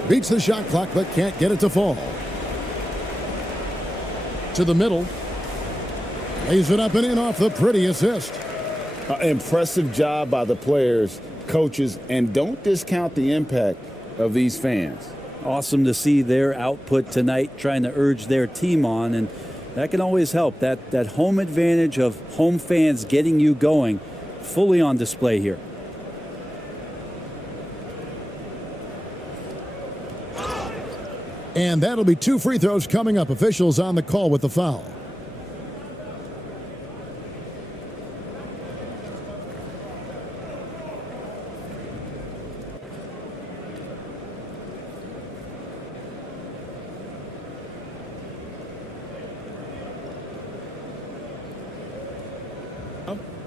Beats the shot clock, but can't get it to fall. To the middle. Lays it up and in off the pretty assist. Impressive job by the players, coaches, and don't discount the impact of these fans. Awesome to see their output tonight, trying to urge their team on, and that can always help. That home advantage of home fans getting you going, fully on display here. And that'll be 2 free throws coming up. Officials on the call with the foul.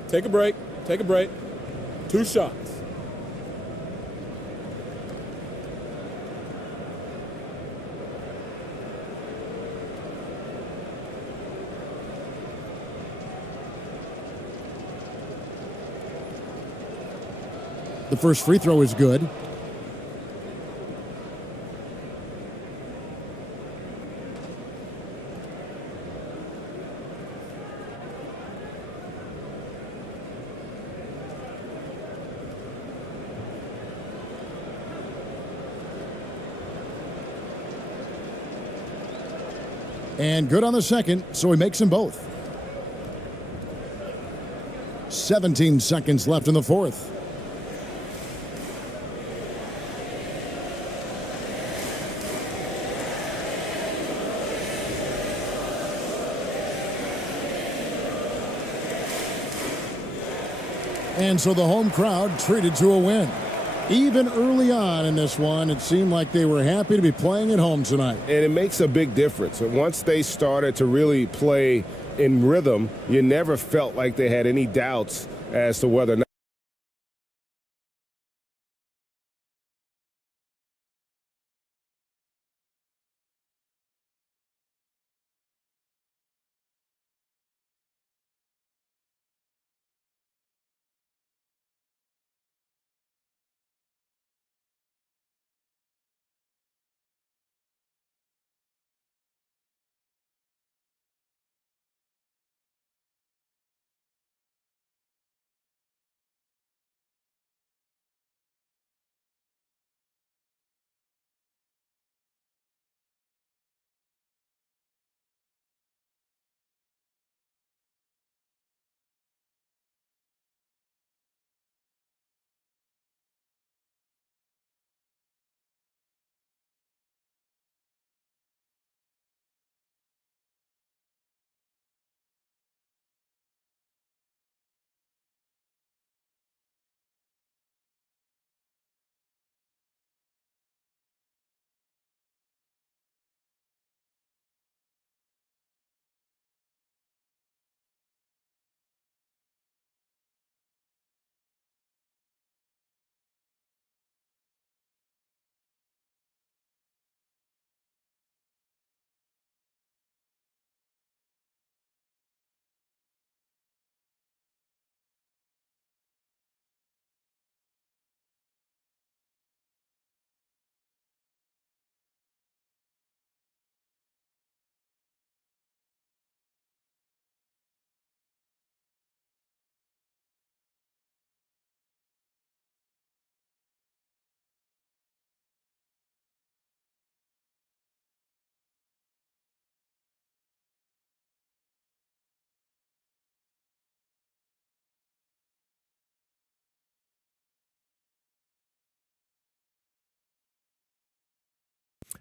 Take a break. Take a break. 2 shots. The first free throw is good. And good on the second, so he makes them both. 17 seconds left in the fourth. And so the home crowd treated to a win. Even early on in this one, it seemed like they were happy to be playing at home tonight. And it makes a big difference. Once they started to really play in rhythm, you never felt like they had any doubts as to whether or not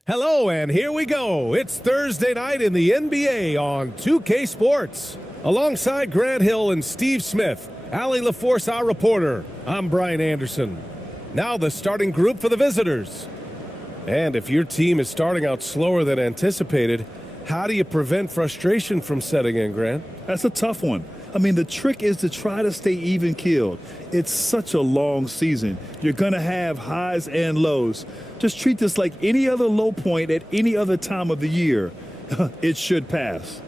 Hello, and here we go. It's Thursday night in the NBA on 2K Sports. Alongside Grant Hill and Steve Smith, Allie LaForce, our reporter, I'm Brian Anderson. Now the starting group for the visitors. And if your team is starting out slower than anticipated, how do you prevent frustration from setting in, Grant? That's a tough one. I mean, the trick is to try to stay even-keeled. It's such a long season. You're going to have highs and lows. Just treat this like any other low point at any other time of the year. It should pass.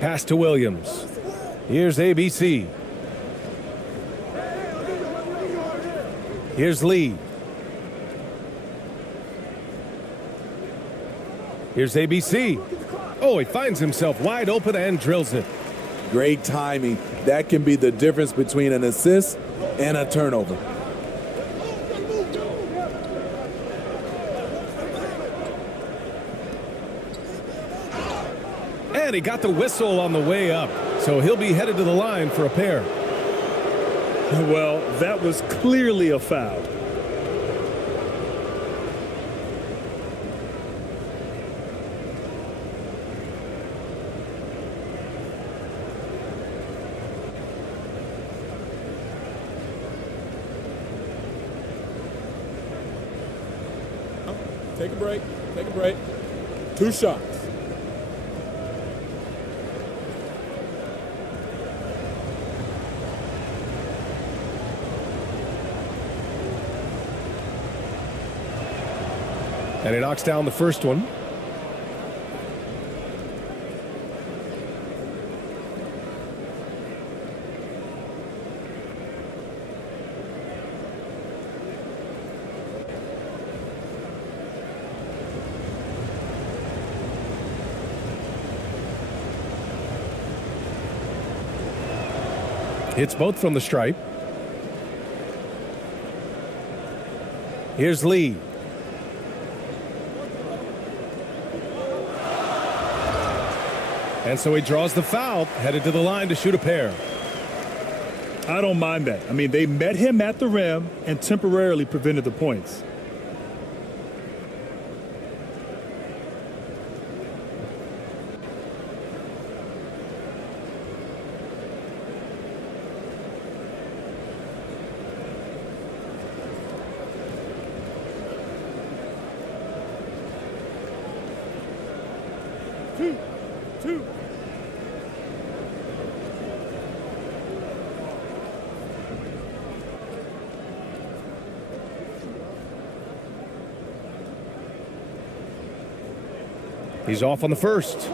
Pass to Williams. Here's ABC. Here's Lee. Here's ABC. Oh, he finds himself wide open and drills it. Great timing. That can be the difference between an assist and a turnover. And he got the whistle on the way up, so he'll be headed to the line for a pair. Well, that was clearly a foul. Take a break. Take a break. 2 shots. And he knocks down the first one. Hits both from the stripe. Here's Lee. And so he draws the foul, headed to the line to shoot a pair. I don't mind that. I mean, they met him at the rim and temporarily prevented the points. Two. He's off on the first.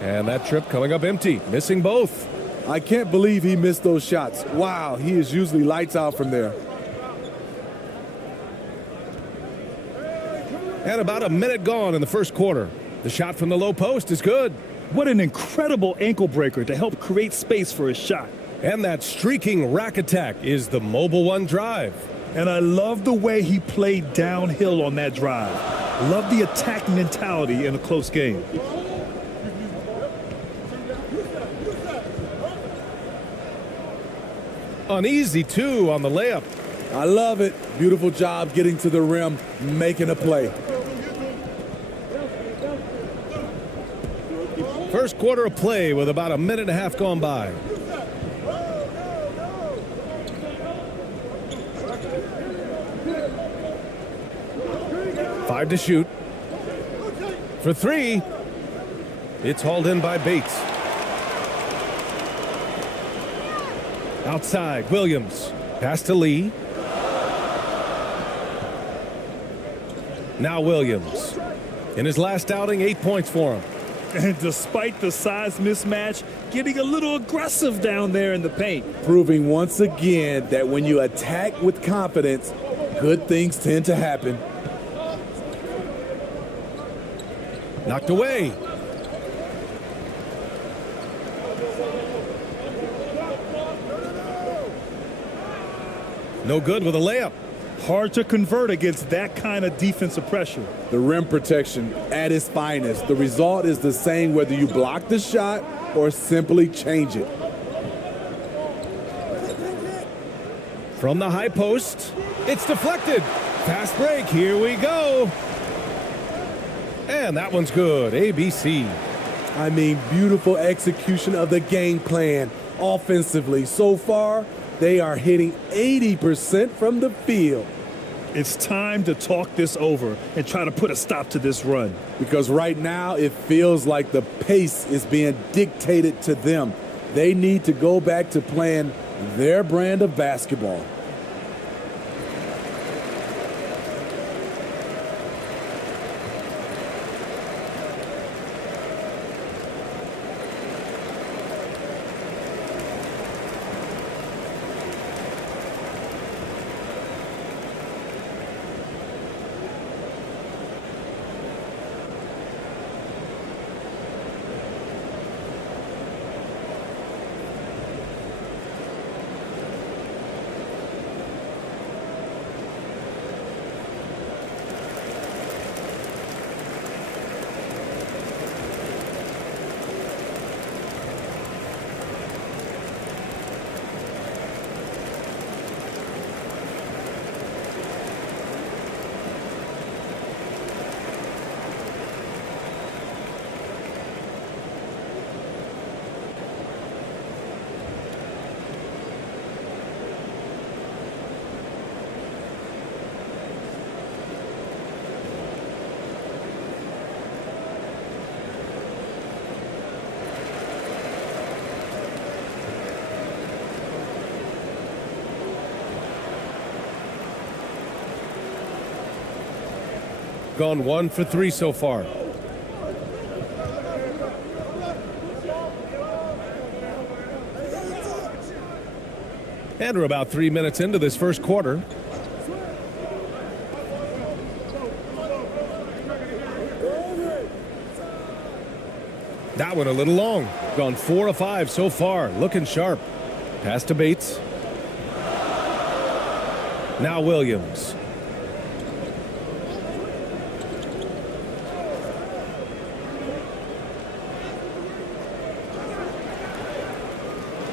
And that trip coming up empty, missing both. I can't believe he missed those shots. Wow, he is usually lights out from there. And about a minute gone in the first quarter. The shot from the low post is good. What an incredible ankle breaker to help create space for his shot. And that streaking rack attack is the Mobile One drive. And I love the way he played downhill on that drive. Love the attack mentality in a close game. An easy 2 on the layup. I love it. Beautiful job getting to the rim, making a play. First quarter of play with about a minute and a half gone by. Five to shoot. For 3. It's hauled in by Bates. Outside, Williams. Pass to Lee. Now Williams. In his last outing, 8 points for him. And despite the size mismatch, getting a little aggressive down there in the paint. Proving once again that when you attack with confidence, good things tend to happen. Knocked away. No good with a layup. Hard to convert against that kind of defensive pressure. The rim protection at its finest. The result is the same whether you block the shot or simply change it. From the high post, it's deflected. Fast break, here we go. And that one's good, ABC. I mean, beautiful execution of the game plan offensively. So far, they are hitting 80% from the field. It's time to talk this over and try to put a stop to this run. Because right now it feels like the pace is being dictated to them. They need to go back to playing their brand of basketball. Gone 1 for 3 so far. And we're about 3 minutes into this first quarter. That one a little long. Gone 4 of 5 so far. Looking sharp. Pass to Bates. Now Williams.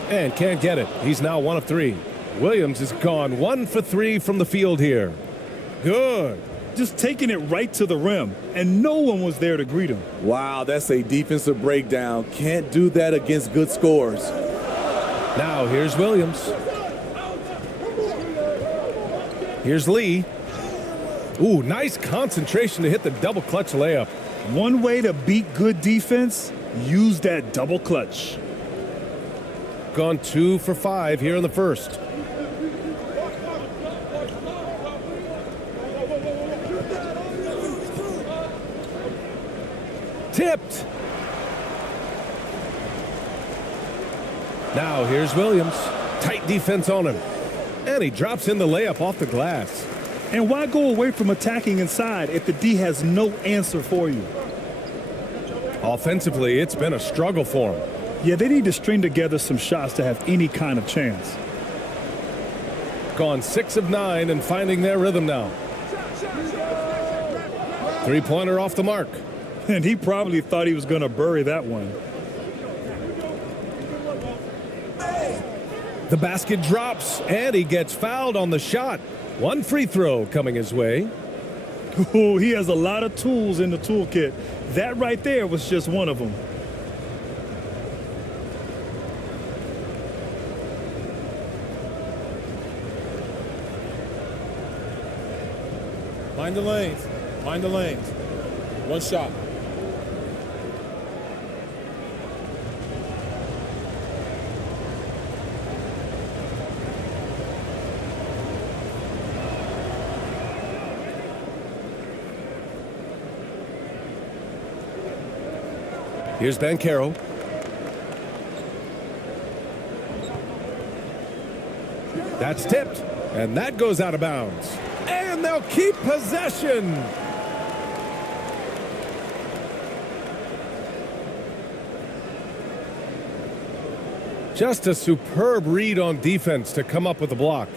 And can't get it. He's now 1 of 3. Williams has gone 1 for 3 from the field here. Good. Just taking it right to the rim, and no one was there to greet him. Wow, that's a defensive breakdown. Can't do that against good scores. Now here's Williams. Here's Lee. Ooh, nice concentration to hit the double clutch layup. One way to beat good defense, use that double clutch. Gone 2 for 5 here in the first. Tipped. Now here's Williams. Tight defense on him. And he drops in the layup off the glass. And why go away from attacking inside if the D has no answer for you? Offensively, it's been a struggle for him. Yeah, they need to string together some shots to have any kind of chance. Gone 6 of 9 and finding their rhythm now. Three-pointer off the mark. And he probably thought he was going to bury that one. The basket drops, and he gets fouled on the shot. 1 free throw coming his way. Oh, he has a lot of tools in the toolkit. That right there was just one of them. Mind the lanes. Mind the lanes. 1 shot. Here's Banchero. That's tipped, and that goes out of bounds. And they'll keep possession. Just a superb read on defense to come up with the block.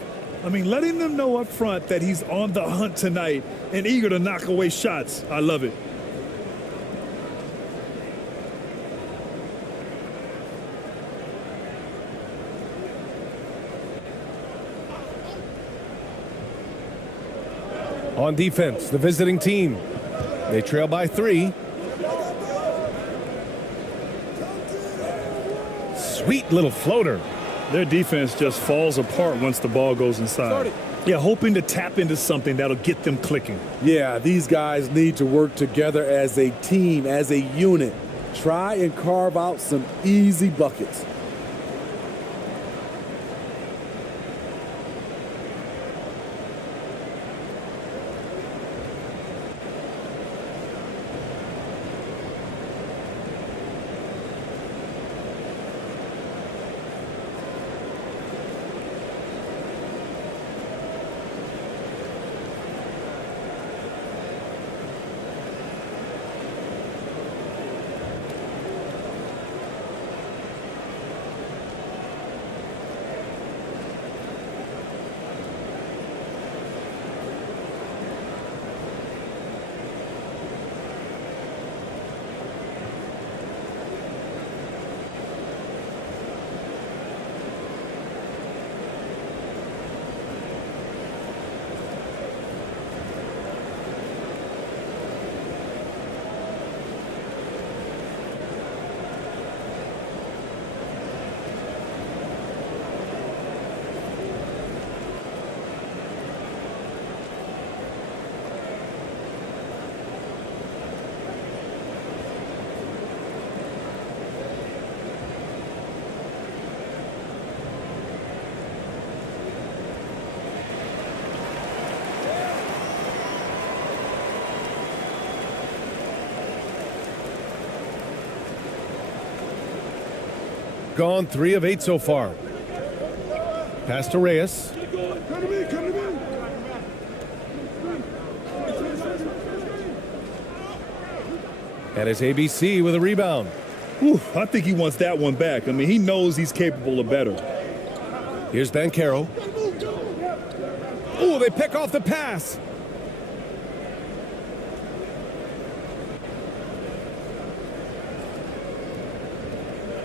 I mean, letting them know up front that he's on the hunt tonight and eager to knock away shots. I love it. On defense, the visiting team. They trail by 3. Sweet little floater. Their defense just falls apart once the ball goes inside. Yeah, hoping to tap into something that'll get them clicking. Yeah, these guys need to work together as a team, as a unit. Try and carve out some easy buckets. Gone 3 of 8 so far. Pass to Reyes. And it's ABC with a rebound. Whew, I think he wants that one back. I mean, he knows he's capable of better. Here's Banchero. Oh, they pick off the pass.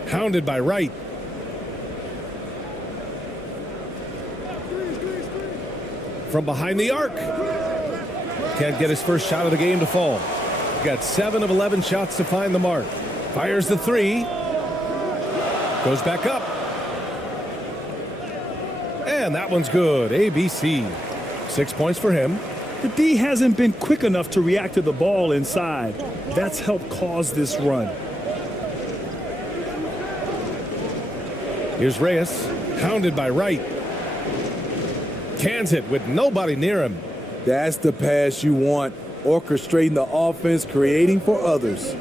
Hounded by Wright. From behind the arc. Can't get his first shot of the game to fall. Got 7 of 11 shots to find the mark. Fires the 3. Goes back up. And that one's good. ABC. 6 points for him. The D hasn't been quick enough to react to the ball inside. That's helped cause this run. Here's Reyes, hounded by Wright. Cans it with nobody near him. That's the pass you want. Orchestrating the offense, creating for others.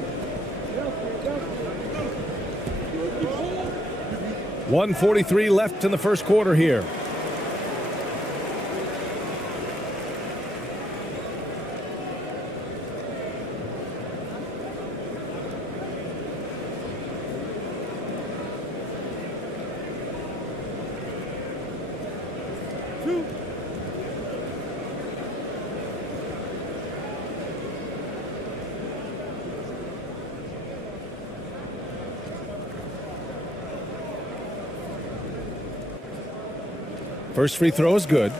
1:43 left in the first quarter here. First free throw is good.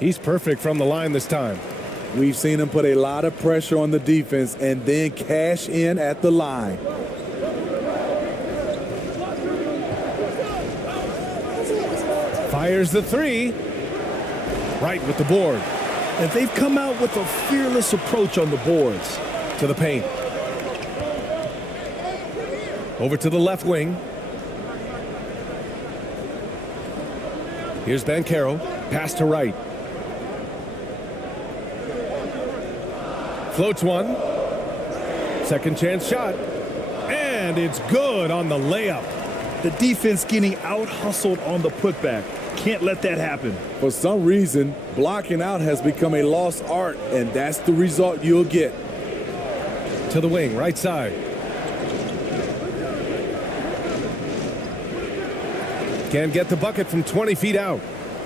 He's perfect from the line this time. We've seen him put a lot of pressure on the defense and then cash in at the line. Fires the 3. Right with the board. And they've come out with a fearless approach on the boards. To the paint. Over to the left wing. Here's Banchero. Pass to Wright. Floats one. Second chance shot. And it's good on the layup. The defense getting out-hustled on the putback. Can't let that happen. For some reason, blocking out has become a lost art, and that's the result you'll get. To the wing, right side. Can't get the bucket from 20 feet out.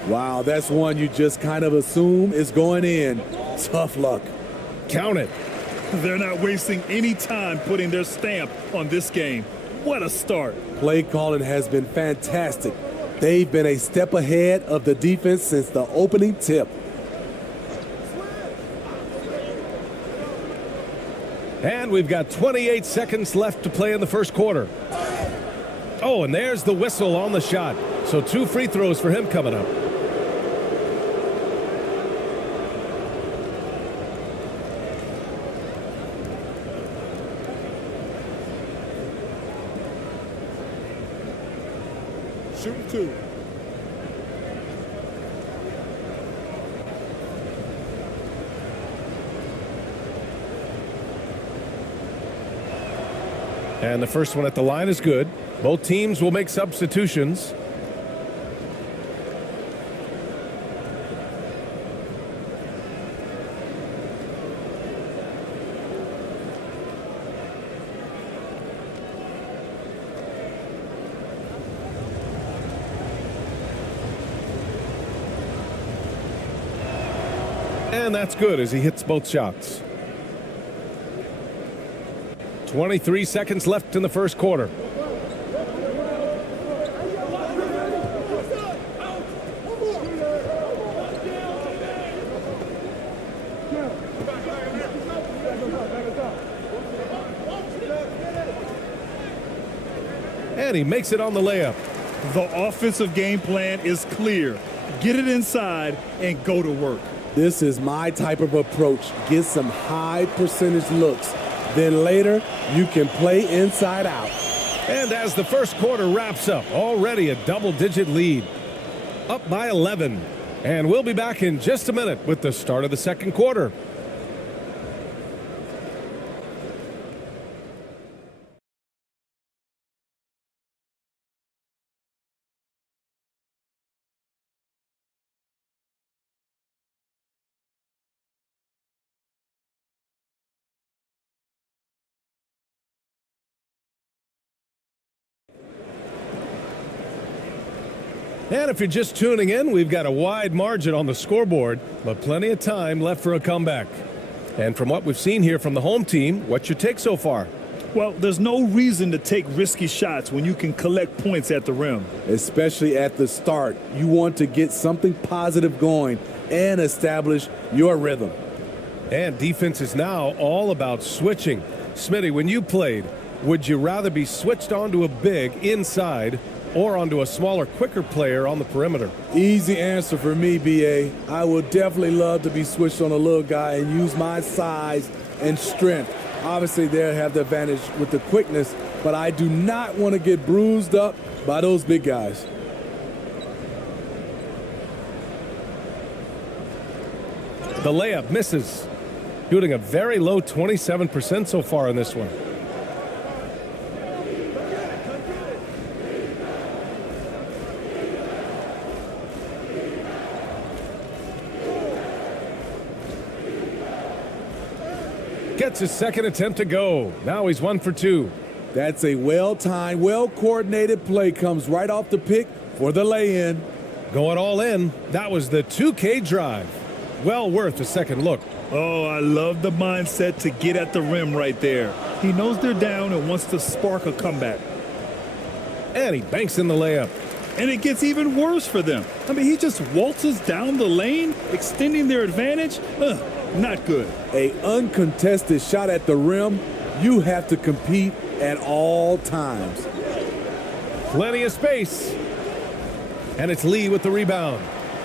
Wow, that's one you just kind of assume is going in. Tough luck. Count it. They're not wasting any time putting their stamp on this game. What a start. Play calling has been fantastic. They've been a step ahead of the defense since the opening tip. And we've got 28 seconds left to play in the first quarter. Oh, and there's the whistle on the shot. So 2 free throws for him coming up. Shooting 2. And the first one at the line is good. Both teams will make substitutions. And that's good as he hits both shots. 23 seconds left in the first quarter. And he makes it on the layup. The offensive game plan is clear. Get it inside and go to work. This is my type of approach. Get some high percentage looks. Then later, you can play inside out. And as the first quarter wraps up, already a double-digit lead. Up by 11. And we'll be back in just a minute with the start of the second quarter. And if you're just tuning in, we've got a wide margin on the scoreboard, but plenty of time left for a comeback. And from what we've seen here from the home team, what's your take so far? Well, there's no reason to take risky shots when you can collect points at the rim. Especially at the start. You want to get something positive going and establish your rhythm. And defense is now all about switching. Smitty, when you played, would you rather be switched onto a big inside or onto a smaller, quicker player on the perimeter? Easy answer for me, BA. I would definitely love to be switched on a little guy and use my size and strength. Obviously, they'll have the advantage with the quickness, but I do not want to get bruised up by those big guys. The layup misses, shooting a very low 27% so far in this one. Gets his second attempt to go. Now he's 1 for 2. That's a well-timed, well-coordinated play. Comes right off the pick for the lay-in. Going all in. That was the 2K drive. Well worth a second look. Oh, I love the mindset to get at the rim right there. He knows they're down and wants to spark a comeback. And he banks in the layup. And it gets even worse for them. I mean, he just waltzes down the lane, extending their advantage. Not good. A uncontested shot at the rim. You have to compete at all times. Plenty of space. And it's Lee with the rebound.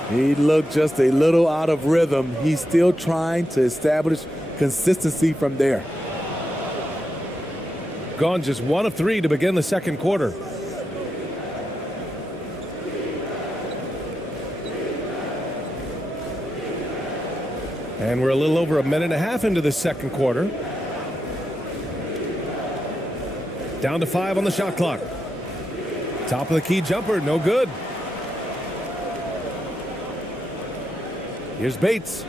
He looked just a little out of rhythm. He's still trying to establish consistency from there. Gone just 1 of 3 to begin the second quarter. And we're a little over a minute and a half into the second quarter. Down to 5 on the shot clock. Top of the key jumper, no good. Here's Bates.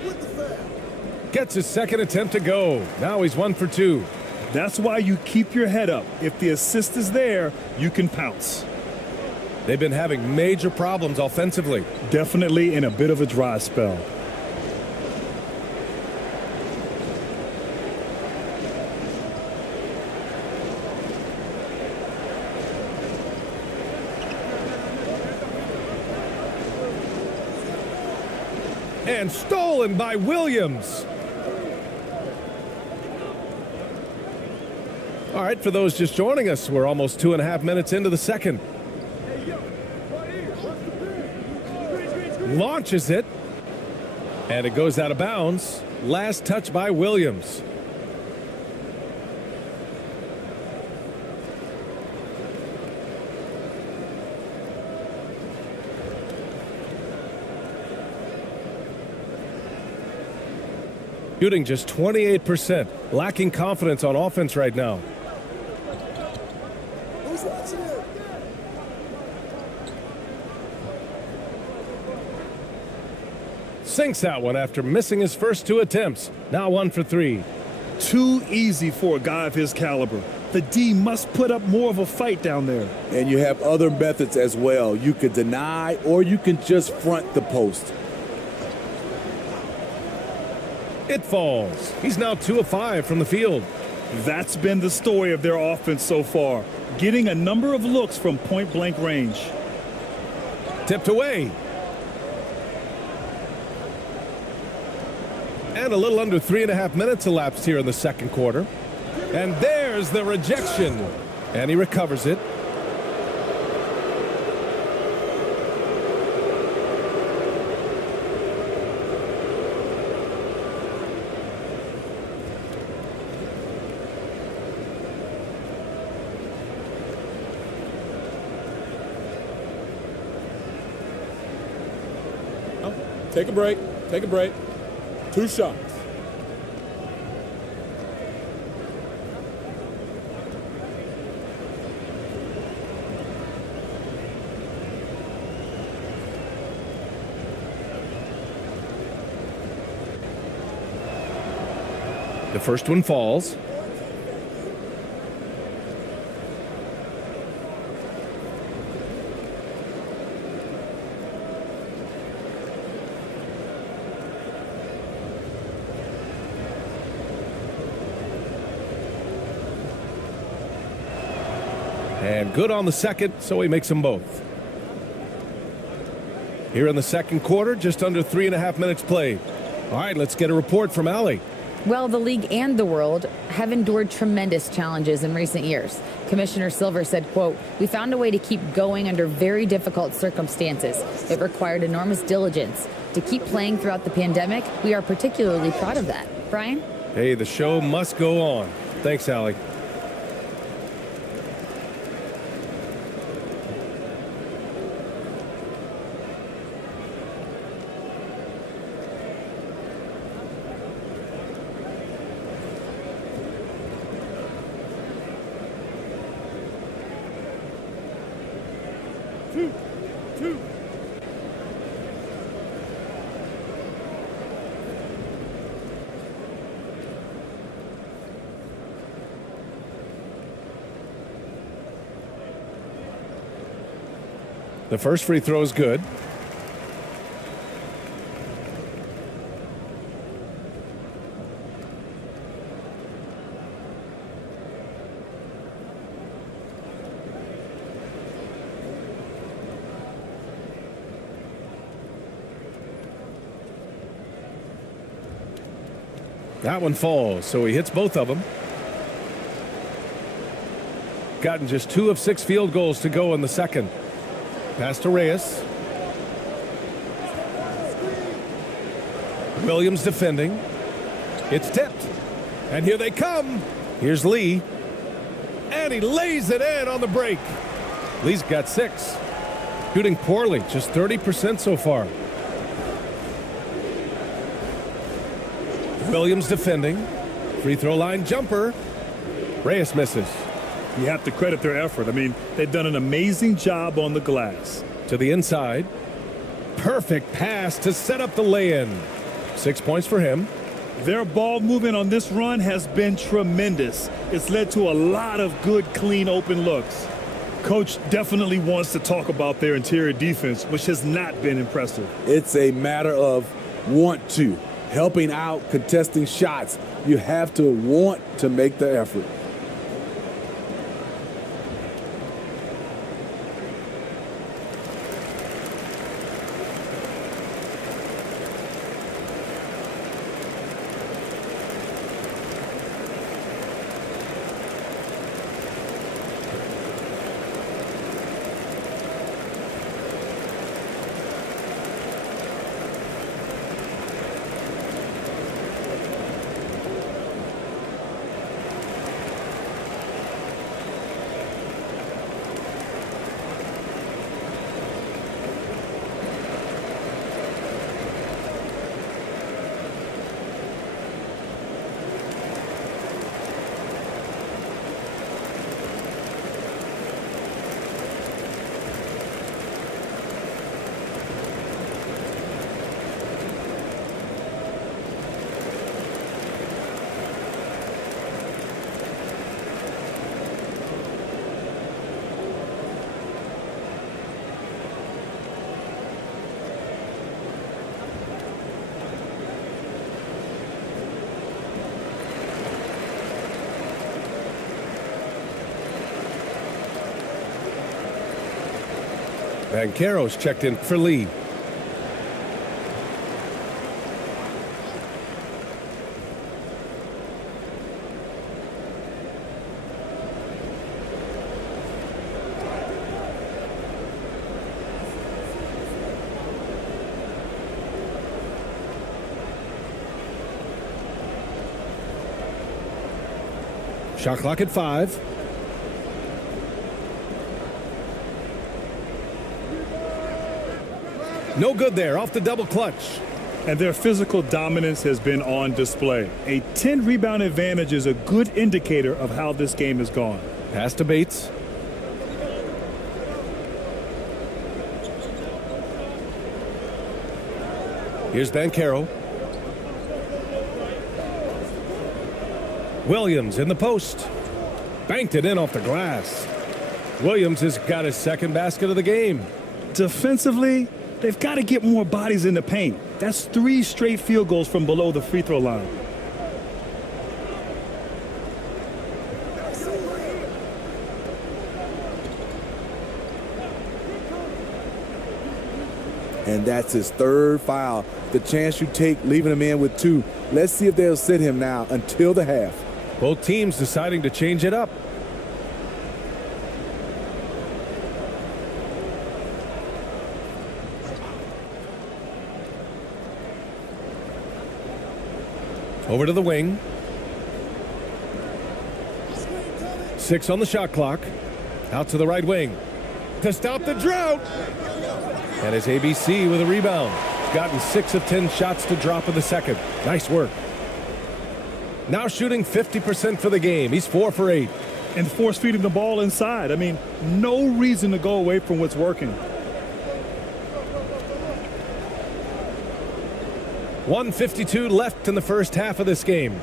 Gets his second attempt to go. Now he's 1 for 2. That's why you keep your head up. If the assist is there, you can pounce. They've been having major problems offensively. Definitely in a bit of a dry spell. And stolen by Williams. All right, for those just joining us, we're almost 2.5 minutes into the second. Launches it. And it goes out of bounds. Last touch by Williams. Shooting just 28%. Lacking confidence on offense right now. Sinks that one after missing his first 2 attempts. Now 1 for 3. Too easy for a guy of his caliber. The D must put up more of a fight down there. And you have other methods as well. You could deny or you can just front the post. It falls. He's now 2 of 5 from the field. That's been the story of their offense so far. Getting a number of looks from point-blank range. Tipped away. And a little under 3.5 minutes elapsed here in the second quarter. And there's the rejection. And he recovers it. Take a break. Take a break. 2 shots. The first one falls. And good on the second, so he makes them both. Here in the second quarter, just under 3.5 minutes played. All right, let's get a report from Allie. Well, the league and the world have endured tremendous challenges in recent years. Commissioner Silver said, quote, "We found a way to keep going under very difficult circumstances. It required enormous diligence. To keep playing throughout the pandemic, we are particularly proud of that." Brian? Hey, the show must go on. Thanks, Allie. The first free throw is good. That one falls, so he hits both of them. Gotten just 2 of 6 field goals to go in the second. Pass to Reyes. Williams defending. It's tipped. And here they come. Here's Lee. And he lays it in on the break. Lee's got 6. Shooting poorly, just 30% so far. Williams defending. Free throw line jumper. Reyes misses. You have to credit their effort. I mean, they've done an amazing job on the glass. To the inside. Perfect pass to set up the lay-in. 6 points for him. Their ball movement on this run has been tremendous. It's led to a lot of good, clean, open looks. Coach definitely wants to talk about their interior defense, which has not been impressive. It's a matter of want to. Helping out, contesting shots. You have to want to make the effort. Banchero's checked in for Lee. Shot clock at 5. No good there, off the double clutch. And their physical dominance has been on display. A 10 rebound advantage is a good indicator of how this game has gone. Pass to Bates. Here's Banchero. Williams in the post. Banked it in off the glass. Williams has got his second basket of the game. Defensively, they've got to get more bodies in the paint. That's 3 straight field goals from below the free throw line. And that's his third foul. The chance you take leaving him in with 2. Let's see if they'll sit him now until the half. Both teams deciding to change it up. Over to the wing. 6 on the shot clock. Out to the right wing. To stop the drought. And it's ABC with a rebound. He's gotten 6 of 10 shots to drop in the second. Nice work. Now shooting 50% for the game. He's 4 for 8. And force feeding the ball inside. I mean, no reason to go away from what's working. 1:52 left in the first half of this game.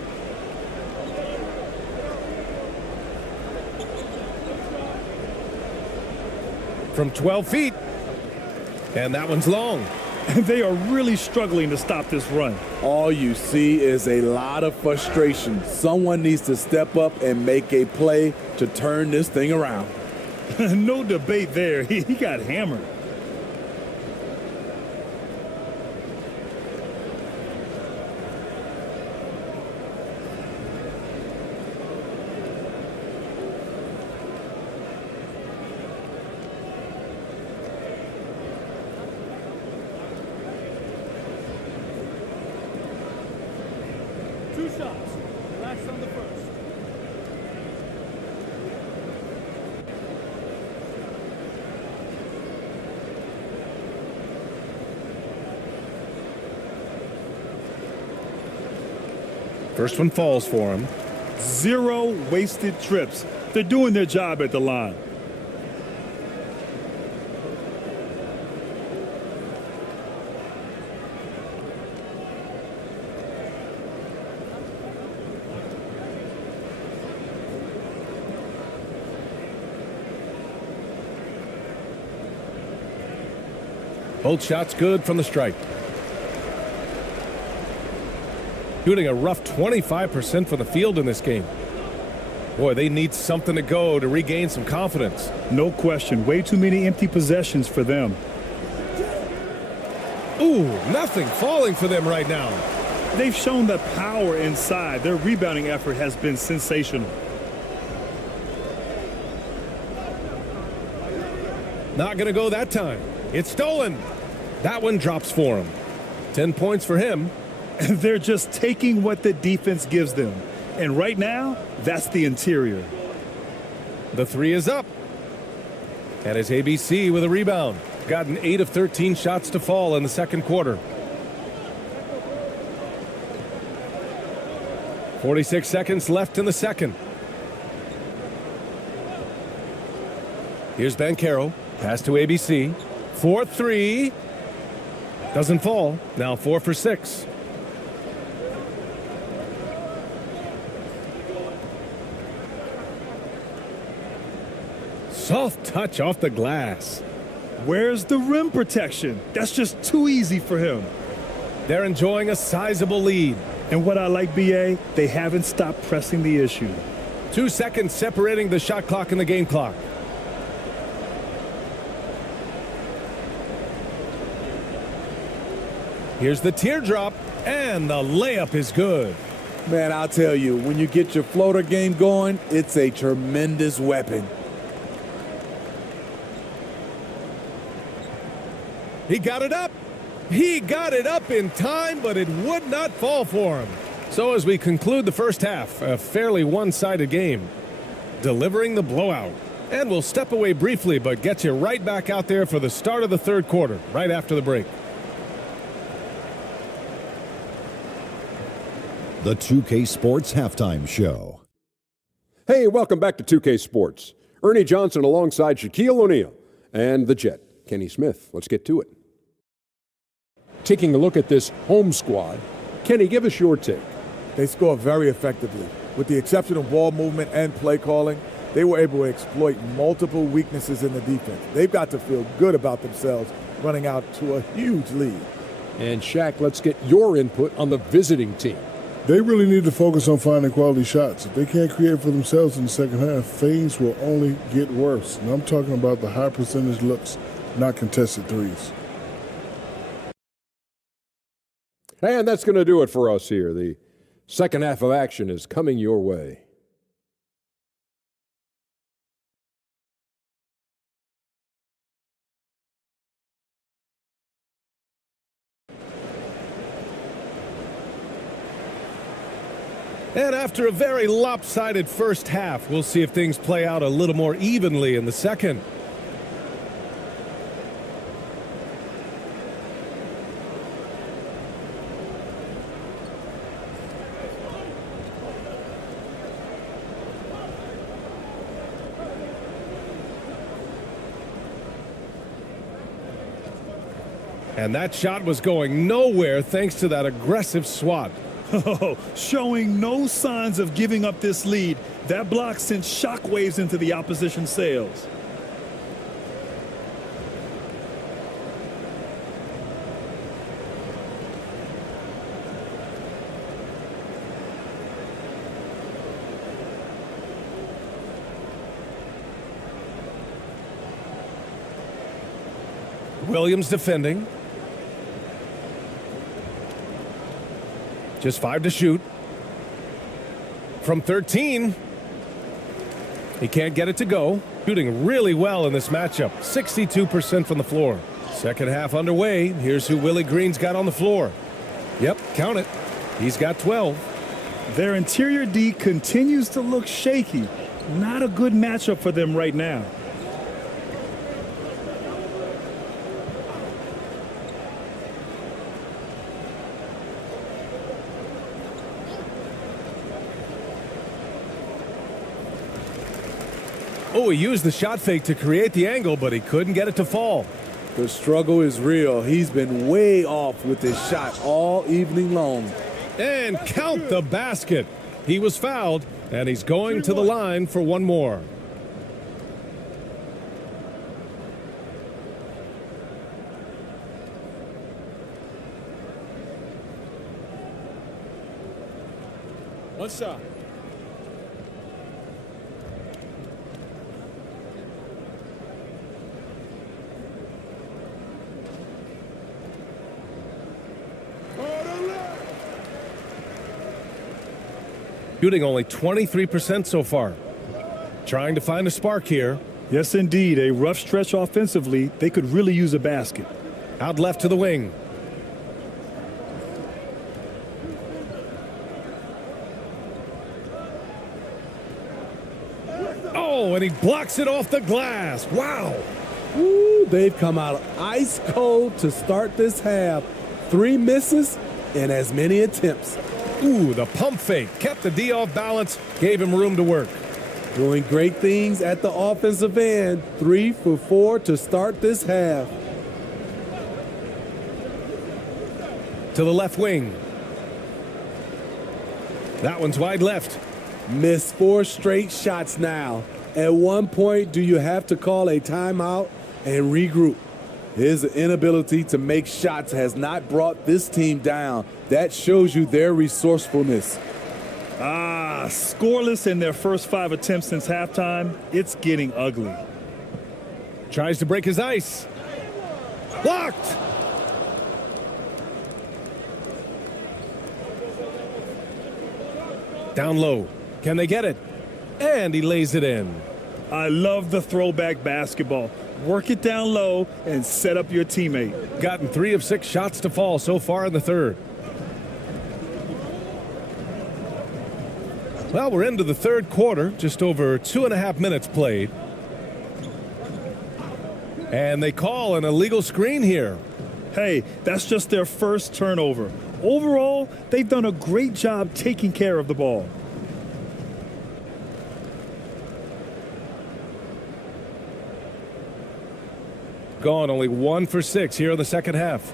From 12 feet. And that one's long. And they are really struggling to stop this run. All you see is a lot of frustration. Someone needs to step up and make a play to turn this thing around. No debate there. He got hammered. First one falls for him. 0 wasted trips. They're doing their job at the line. Both shots good from the stripe. Shooting a rough 25% for the field in this game. Boy, they need something to go to regain some confidence. No question. Way too many empty possessions for them. Ooh, nothing falling for them right now. They've shown the power inside. Their rebounding effort has been sensational. Not going to go that time. It's stolen. That one drops for him. 10 points for him. They're just taking what the defense gives them. And right now, that's the interior. The 3 is up. And it's ABC with a rebound. Gotten 8 of 13 shots to fall in the second quarter. 46 seconds left in the second. Here's Banchero. Pass to ABC. 4-3. Doesn't fall. Now 4 for 6. Soft touch off the glass. Where's the rim protection? That's just too easy for him. They're enjoying a sizable lead. And what I like, BA, they haven't stopped pressing the issue. 2 seconds separating the shot clock and the game clock. Here's the teardrop, and the layup is good. Man, I'll tell you, when you get your floater game going, it's a tremendous weapon. He got it up. He got it up in time, but it would not fall for him. So as we conclude the first half, a fairly one-sided game, delivering the blowout. And we'll step away briefly, but get you right back out there for the start of the third quarter, right after the break. The 2K Sports Halftime Show. Hey, welcome back to 2K Sports. Ernie Johnson alongside Shaquille O'Neal and the Jet, Kenny Smith. Let's get to it. Taking a look at this home squad, Kenny, give us your take. They score very effectively. With the exception of ball movement and play calling, they were able to exploit multiple weaknesses in the defense. They've got to feel good about themselves running out to a huge lead. And Shaq, let's get your input on the visiting team. They really need to focus on finding quality shots. If they can't create for themselves in the second half, things will only get worse. And I'm talking about the high percentage looks, not contested threes. And that's going to do it for us here. The second half of action is coming your way. And after a very lopsided first half, we'll see if things play out a little more evenly in the second. And that shot was going nowhere thanks to that aggressive swat. Showing no signs of giving up this lead. That block sent shockwaves into the opposition sails. Williams defending. Just 5 to shoot. From 13. He can't get it to go. Shooting really well in this matchup. 62% from the floor. Second half underway. Here's who Willie Green's got on the floor. Yep, count it. He's got 12. Their interior D continues to look shaky. Not a good matchup for them right now. Oh, he used the shot fake to create the angle, but he couldn't get it to fall. The struggle is real. He's been way off with his shot all evening long. And count the basket. He was fouled, and he's going to the line for one more. One shot. Shooting only 23% so far. Trying to find a spark here. Yes, indeed. A rough stretch offensively. They could really use a basket. Out left to the wing. Oh, and he blocks it off the glass. Wow. Ooh, they've come out ice cold to start this half. 3 misses and as many attempts. Ooh, the pump fake kept the D off balance, gave him room to work. Doing great things at the offensive end. 3 for 4 to start this half. To the left wing. That one's wide left. Missed 4 straight shots now. At one point, do you have to call a timeout and regroup? His inability to make shots has not brought this team down. That shows you their resourcefulness. Scoreless in their first 5 attempts since halftime. It's getting ugly. Tries to break his ice. Blocked. Down low. Can they get it? And he lays it in. I love the throwback basketball. Work it down low and set up your teammate. Gotten 3 of 6 shots to fall so far in the third. Well, we're into the third quarter, just over 2.5 minutes played. And they call an illegal screen here. Hey, that's just their first turnover. Overall, they've done a great job taking care of the ball. Gone only 1 for 6 here in the second half.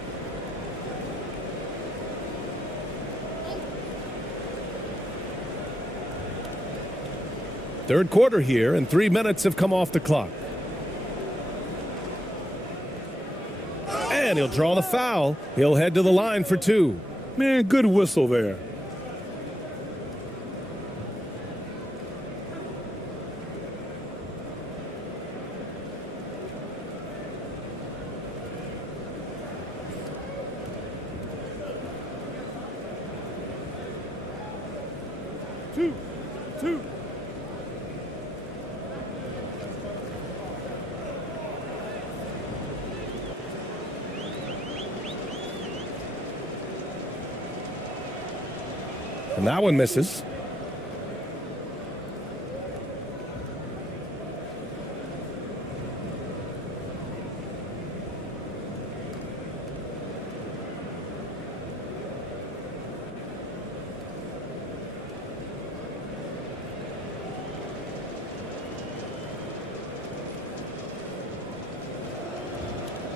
Third quarter here, and 3 minutes have come off the clock. And he'll draw the foul. He'll head to the line for 2. Man, good whistle there. Two. And that one misses.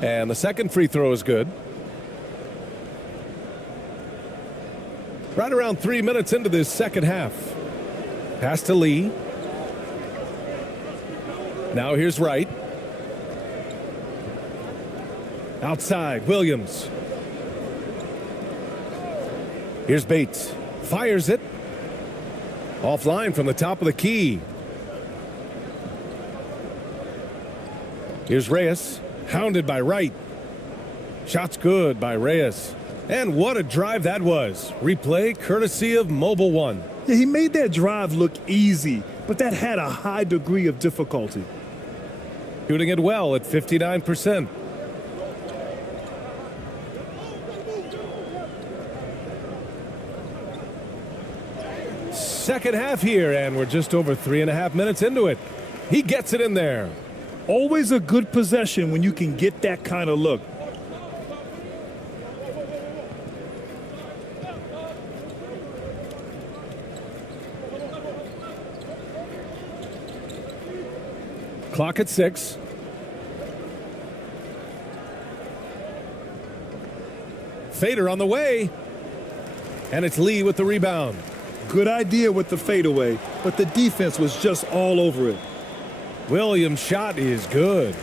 And the second free throw is good. Right around 3 minutes into this second half. Pass to Lee. Now here's Wright. Outside, Williams. Here's Bates. Fires it. Offline from the top of the key. Here's Reyes. Hounded by Wright. Shot's good by Reyes. And what a drive that was. Replay courtesy of Mobile One. Yeah, he made that drive look easy, but that had a high degree of difficulty. Shooting it well at 59%. Second half here, and we're just over 3.5 minutes into it. He gets it in there. Always a good possession when you can get that kind of look. Clock at 6. Fader on the way. And it's Lee with the rebound. Good idea with the fadeaway, but the defense was just all over it. Williams' shot is good.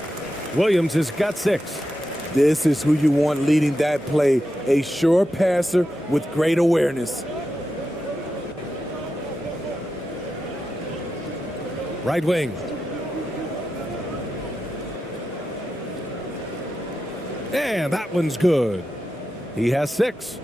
Williams has got 6. This is who you want leading that play. A sure passer with great awareness. Right wing. And that one's good. He has 6.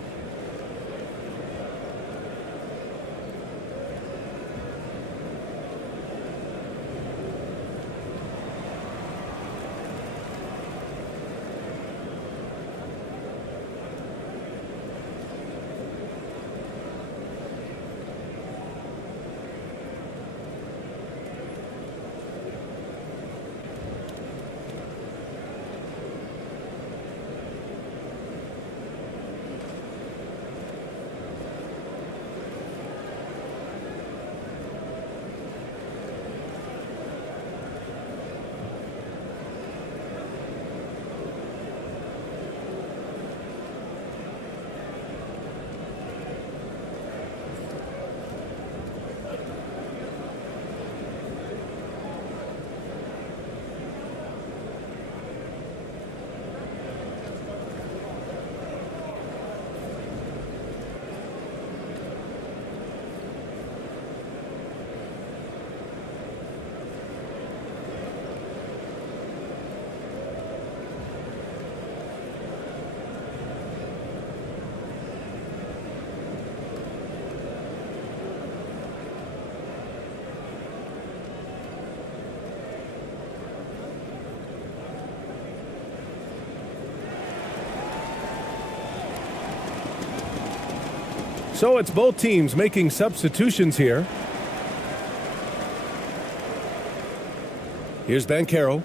So it's both teams making substitutions here. Here's Banchero.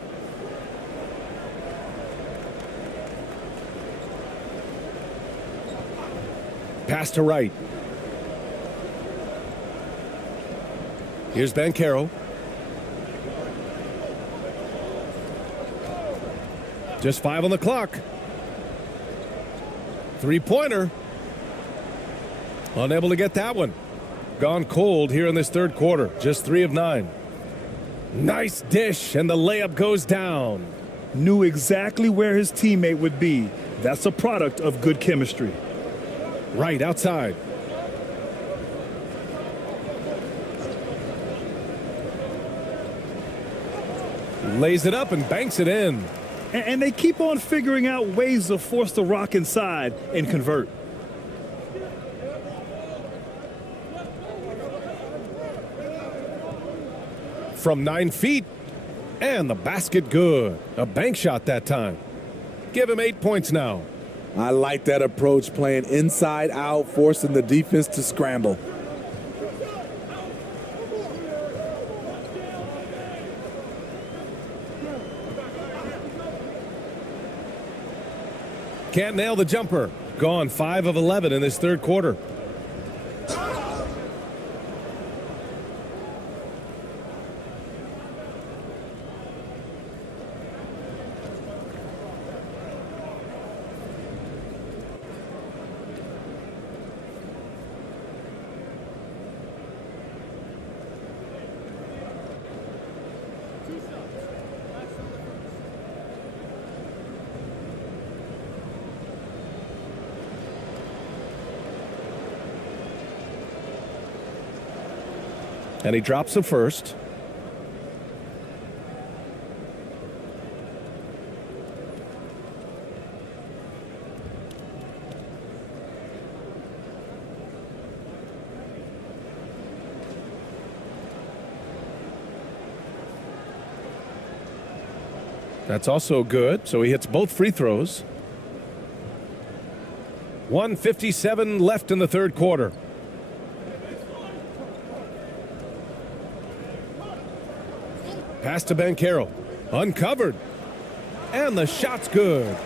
Pass to right. Here's Banchero. Just 5 on the clock. Three-pointer. Unable to get that one. Gone cold here in this third quarter. Just 3 of 9. Nice dish, and the layup goes down. Knew exactly where his teammate would be. That's a product of good chemistry. Right outside. Lays it up and banks it in. And they keep on figuring out ways to force the rock inside and convert. From 9 feet, and the basket good. A bank shot that time. Give him 8 points now. I like that approach, playing inside out, forcing the defense to scramble. Can't nail the jumper. Gone 5 of 11 in this third quarter. And he drops the first. That's also good, so he hits both free throws. 1:57 left in the third quarter. Pass to Banchero. Uncovered. And the shot's good.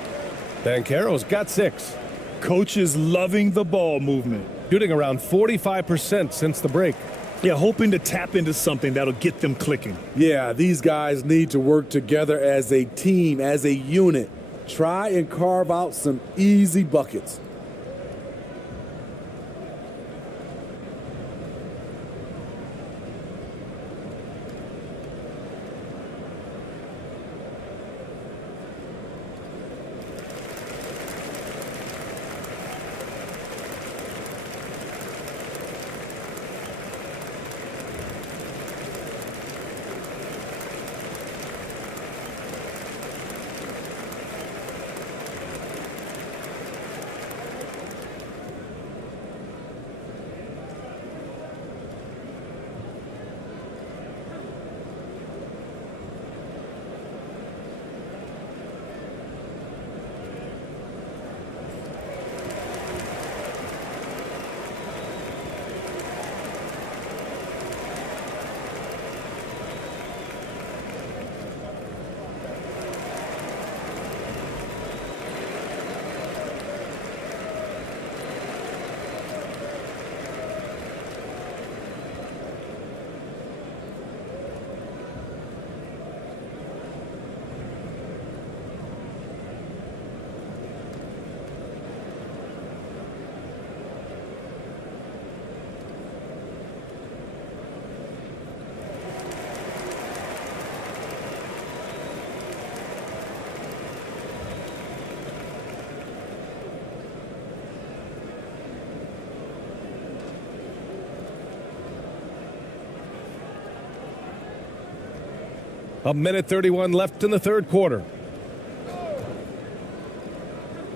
Banchero's got 6. Coach is loving the ball movement. Shooting around 45% since the break. Yeah, hoping to tap into something that'll get them clicking. Yeah, these guys need to work together as a team, as a unit. Try and carve out some easy buckets. A minute 31 left in the third quarter.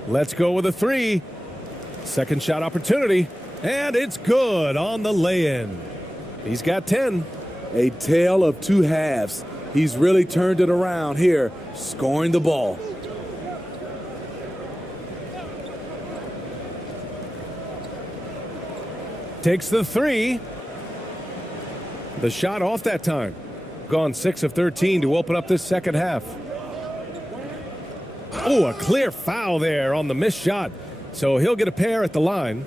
Let's go with a 3. Second shot opportunity. And it's good on the lay-in. He's got 10. A tale of 2 halves. He's really turned it around here, scoring the ball. Takes the three. The shot off that time. Gone 6 of 13 to open up this second half. Oh, a clear foul there on the missed shot. So he'll get a pair at the line.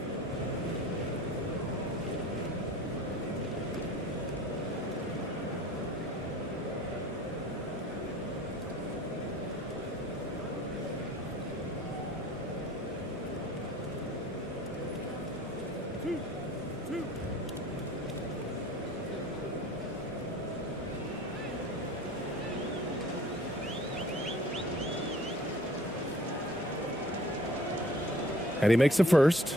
And he makes the first.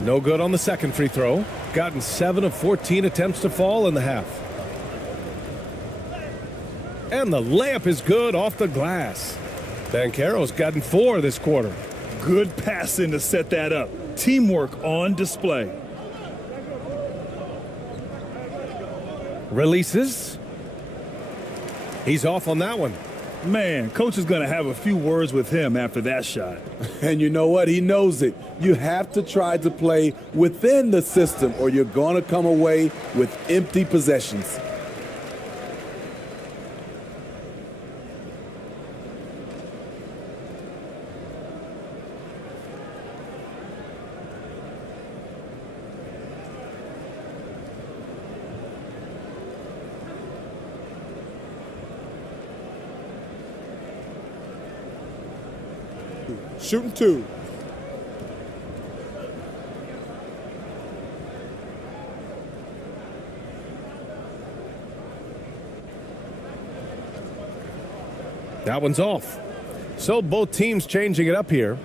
No good on the second free throw. Gotten 7 of 14 attempts to fall in the half. And the layup is good off the glass. Banchero's gotten 4 this quarter. Good passing to set that up. Teamwork on display. Releases. He's off on that one. Man, coach is going to have a few words with him after that shot. And you know what? He knows it. You have to try to play within the system or you're going to come away with empty possessions. Shooting 2. That one's off. So both teams changing it up here.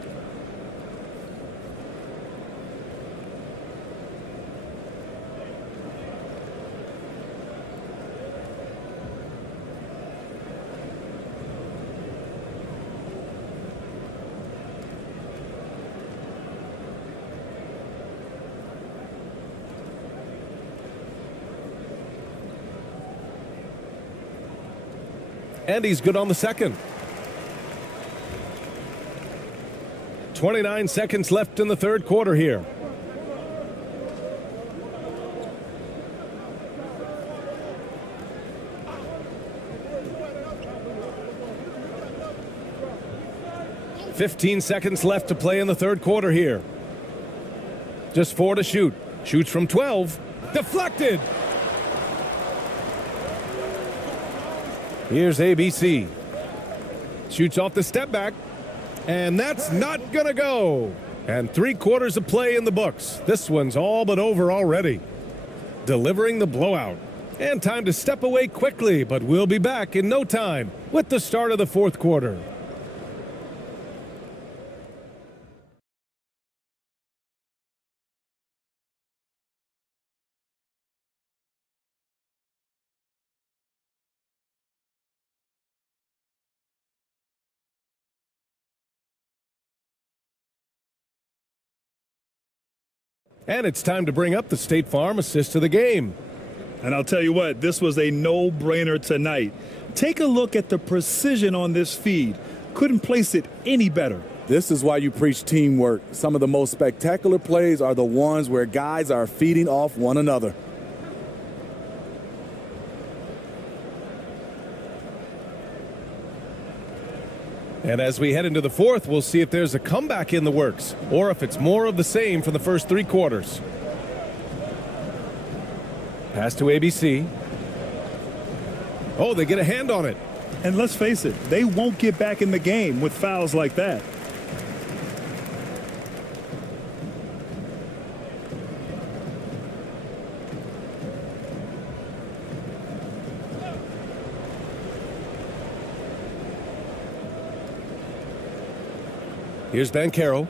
And he's good on the second. 29 seconds left in the third quarter here. "15 seconds left to play in the third quarter here. Just 4 to shoot. Shoots from 12. Deflected. Here's ABC. Shoots off the step back. And that's not going to go. And 3 quarters of play in the books. This one's all but over already. Delivering the blowout. And time to step away quickly, but we'll be back in no time with the start of the fourth quarter. And it's time to bring up the State Farm assist of the game. And I'll tell you what, this was a no-brainer tonight. Take a look at the precision on this feed. Couldn't place it any better. This is why you preach teamwork. Some of the most spectacular plays are the ones where guys are feeding off one another. And as we head into the fourth, we'll see if there's a comeback in the works or if it's more of the same for the first 3 quarters. Pass to ABC. Oh, they get a hand on it. And let's face it, they won't get back in the game with fouls like that. Here's Banchero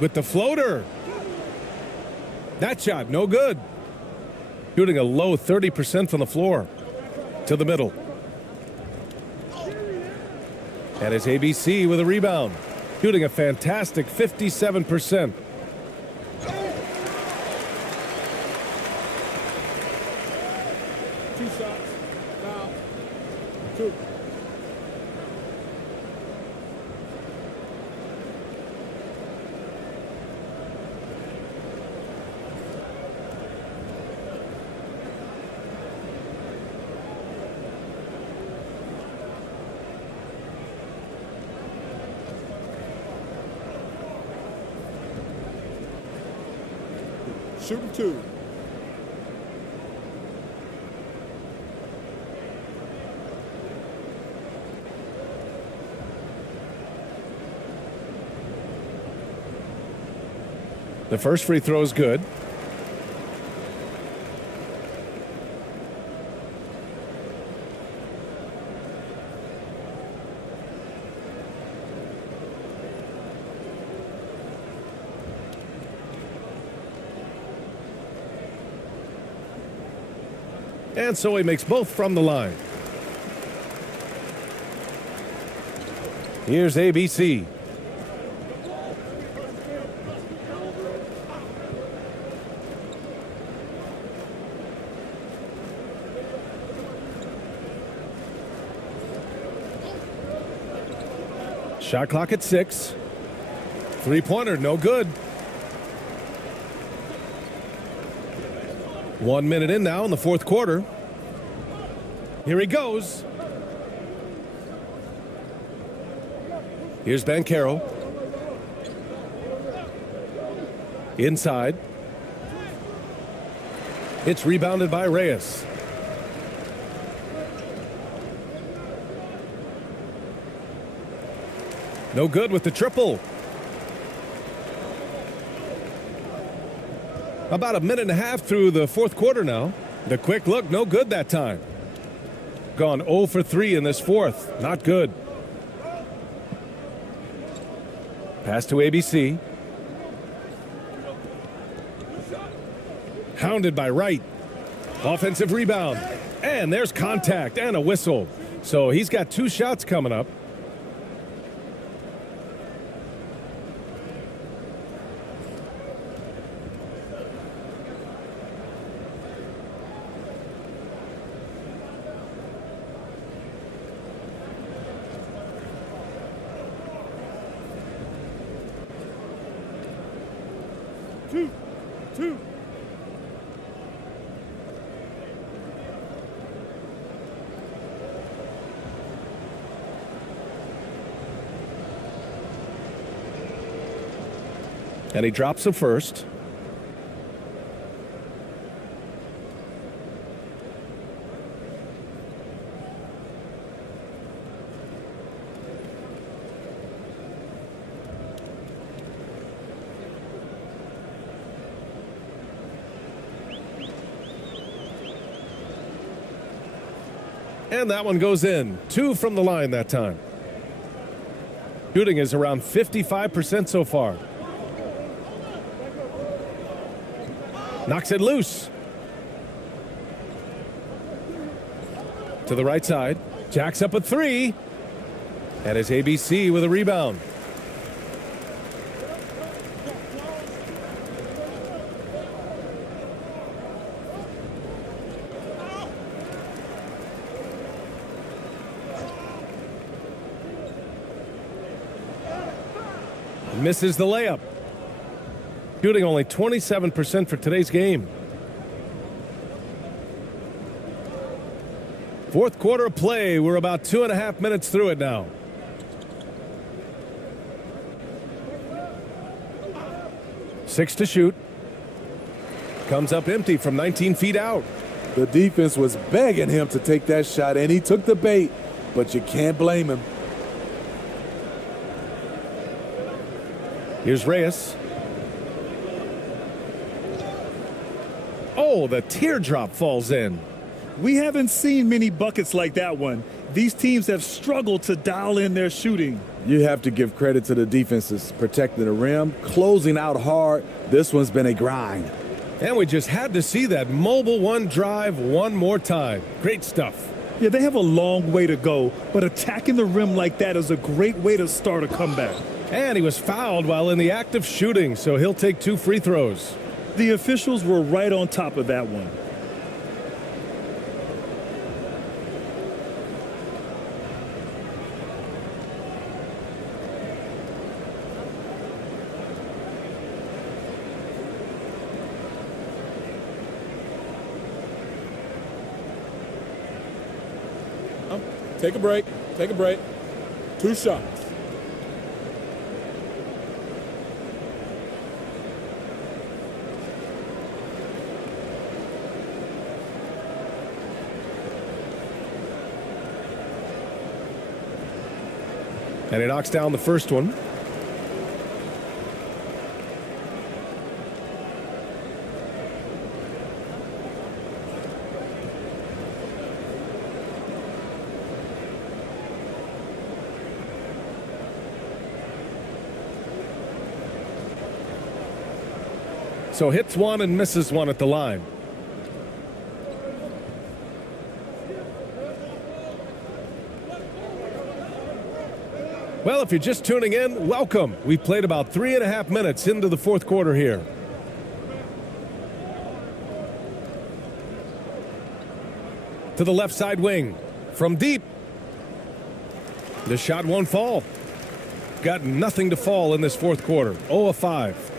with the floater. That shot, no good. Shooting a low 30% from the floor. To the middle. And it's ABC with a rebound, shooting a fantastic 57%. Two shots. Foul. Two. Shooting two. The first free throw is good. And so he makes both from the line. Here's ABC. Shot clock at 6. Three-pointer, no good. 1 minute in now in the fourth quarter. Here he goes. Here's Banchero. Inside. It's rebounded by Reyes. No good with the triple. About a minute and a half through the fourth quarter now. The quick look, no good that time. Gone 0 for 3 in this fourth. Not good. Pass to ABC. Hounded by Wright. Offensive rebound. And there's contact and a whistle. So he's got 2 shots coming up. Two. And he drops the first. And that one goes in. 2 from the line that time. Shooting is around 55% so far. Knocks it loose. To the right side. Jacks up a 3. And it's ABC with a rebound. Misses the layup. Shooting only 27% for today's game. Fourth quarter of play. We're about 2.5 minutes through it now. Six to shoot. Comes up empty from 19 feet out. The defense was begging him to take that shot, and he took the bait, but you can't blame him. Here's Reyes. Oh, the teardrop falls in. We haven't seen many buckets like that one. These teams have struggled to dial in their shooting. You have to give credit to the defenses protecting the rim, closing out hard. This one's been a grind. And we just had to see that mobile one drive one more time. Great stuff. Yeah, they have a long way to go, but attacking the rim like that is a great way to start a comeback. And he was fouled while in the act of shooting, so he'll take 2 free throws. The officials were right on top of that one. Take a break. Take a break. 2 shots. And he knocks down the first one. So hits one and misses one at the line. Well, if you're just tuning in, welcome. We've played about 3.5 minutes into the fourth quarter here. To the left side wing. From deep. The shot won't fall. Got nothing to fall in this fourth quarter. 0 of 5.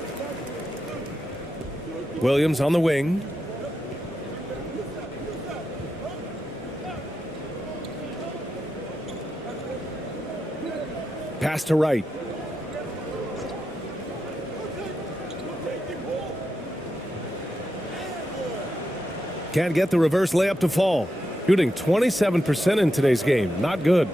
Williams on the wing. Pass to right. Can't get the reverse layup to fall. Shooting 27% in today's game. Not good.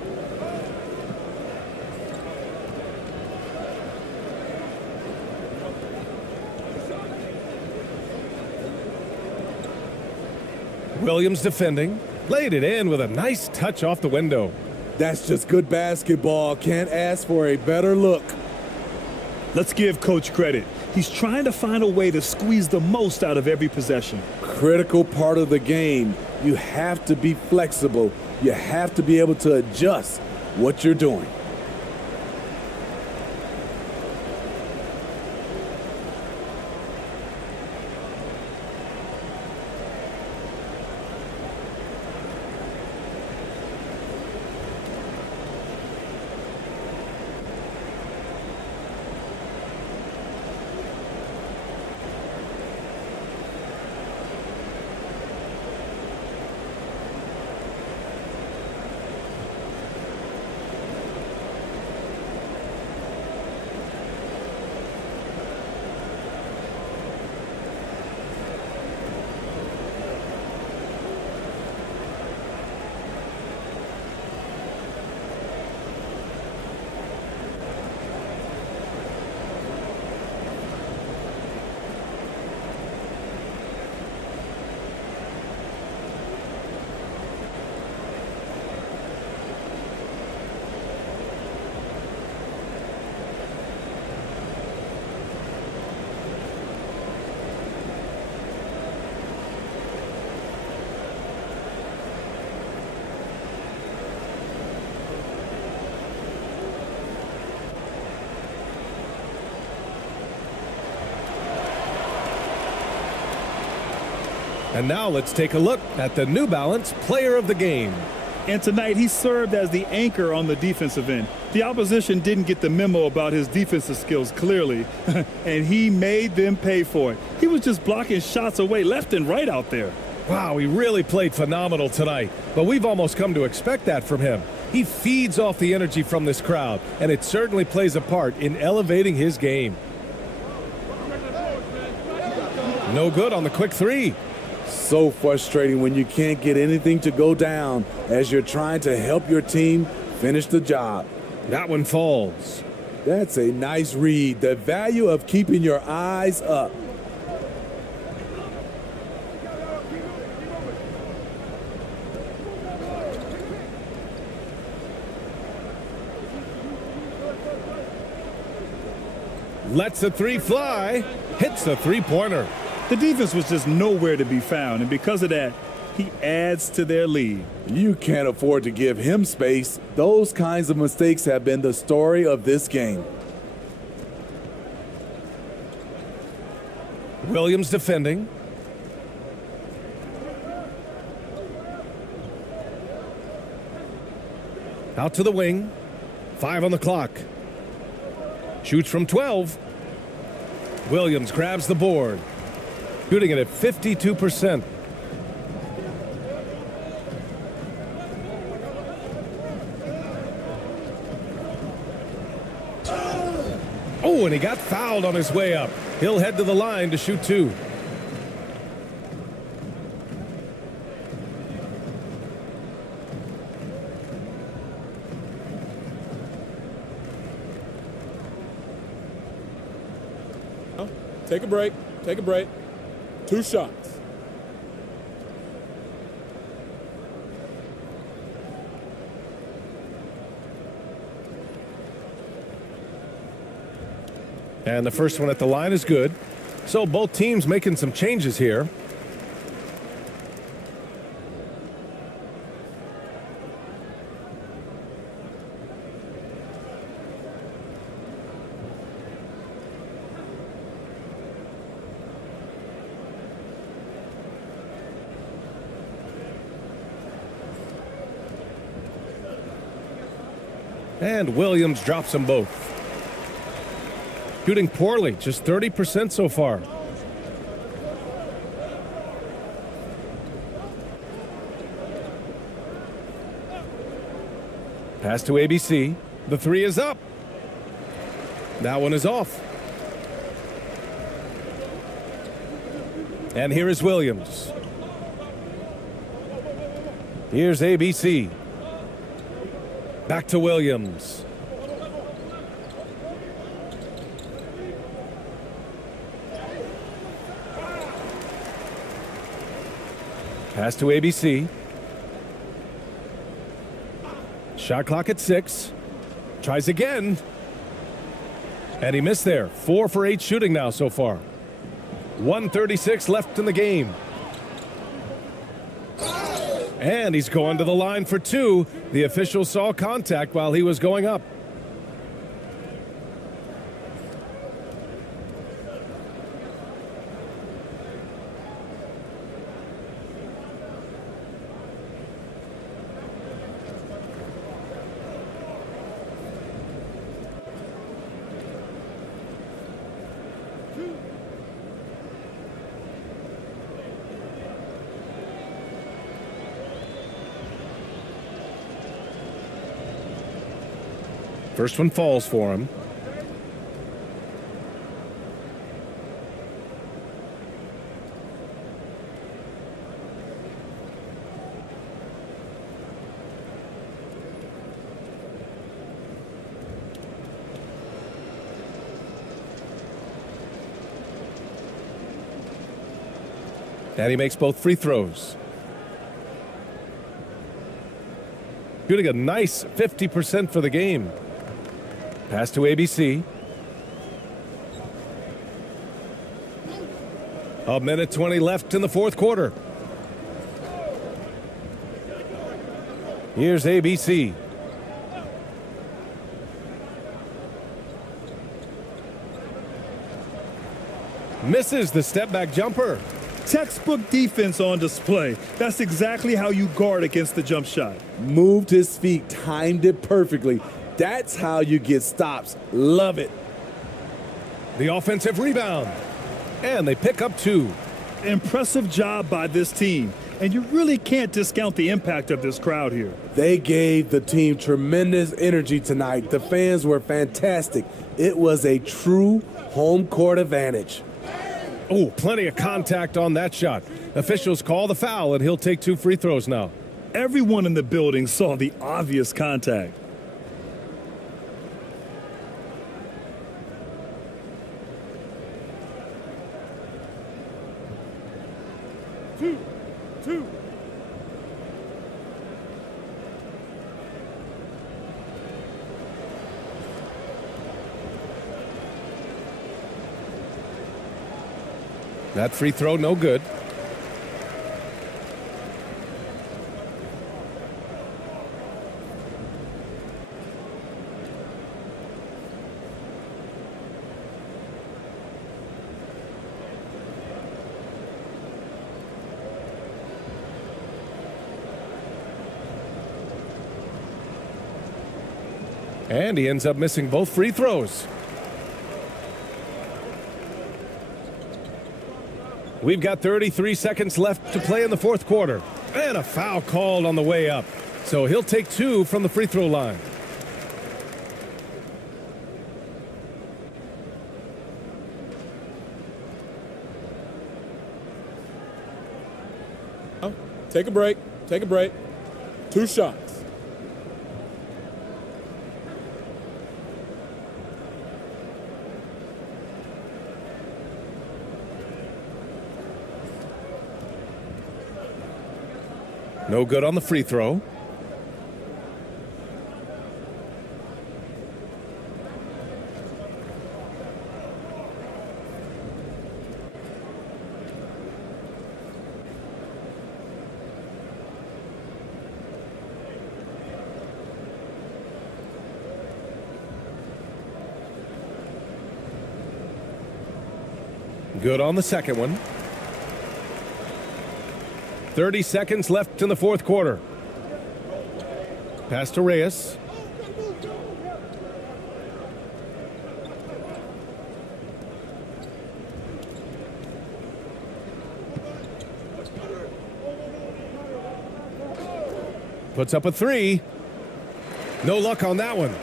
Williams defending. Laid it in with a nice touch off the window. That's just good basketball. Can't ask for a better look. Let's give Coach credit. He's trying to find a way to squeeze the most out of every possession. Critical part of the game. You have to be flexible. You have to be able to adjust what you're doing. And now let's take a look at the New Balance Player of the Game. And tonight he served as the anchor on the defensive end. The opposition didn't get the memo about his defensive skills clearly, and he made them pay for it. He was just blocking shots away left and right out there. Wow, he really played phenomenal tonight, but we've almost come to expect that from him. He feeds off the energy from this crowd, and it certainly plays a part in elevating his game. No good on the quick three. So frustrating when you can't get anything to go down as you're trying to help your team finish the job. That one falls. That's a nice read. The value of keeping your eyes up. Lets the three fly. Hits the three-pointer. The defense was just nowhere to be found, and because of that, he adds to their lead. You can't afford to give him space. Those kinds of mistakes have been the story of this game. Williams defending. Out to the wing. 5 on the clock. Shoots from 12. Williams grabs the board. Shooting it at 52%. Oh, and he got fouled on his way up. He'll head to the line to shoot 2. Take a break. Take a break. 2 shots. And the first one at the line is good. So both teams making some changes here. And Williams drops them both. Shooting poorly, just 30% so far. Pass to ABC. The 3 is up. That one is off. And here is Williams. Here's ABC. Back to Williams. Pass to ABC. Shot clock at 6. Tries again. And he missed there. 4 for 8 shooting now so far. 1:36 left in the game. And he's going to the line for 2. The official saw contact while he was going up. First one falls for him. And he makes both free throws. Shooting a nice 50% for the game. Pass to ABC. A minute 20 left in the fourth quarter. Here's ABC. Misses the step back jumper. Textbook defense on display. That's exactly how you guard against the jump shot. Moved his feet, timed it perfectly. That's how you get stops. Love it. The offensive rebound. And they pick up 2. Impressive job by this team. And you really can't discount the impact of this crowd here. They gave the team tremendous energy tonight. The fans were fantastic. It was a true home court advantage. Oh, plenty of contact on that shot. Officials call the foul, and he'll take 2 free throws now. Everyone in the building saw the obvious contact. Two. That free throw, no good. And he ends up missing both free throws. We've got 33 seconds left to play in the fourth quarter. And a foul called on the way up. So he'll take 2 from the free throw line. Take a break. Take a break. 2 shots. No good on the free throw. Good on the second one. 30 seconds left in the fourth quarter. Pass to Reyes. Puts up a 3. No luck on that one.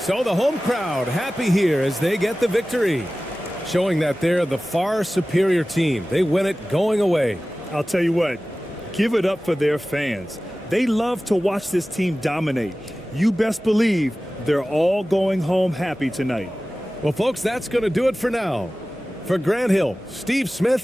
So the home crowd happy here as they get the victory, showing that they're the far superior team. They win it going away. I'll tell you what, give it up for their fans. They love to watch this team dominate. You best believe they're all going home happy tonight. Well, folks, that's going to do it for now. For Grant Hill, Steve Smith,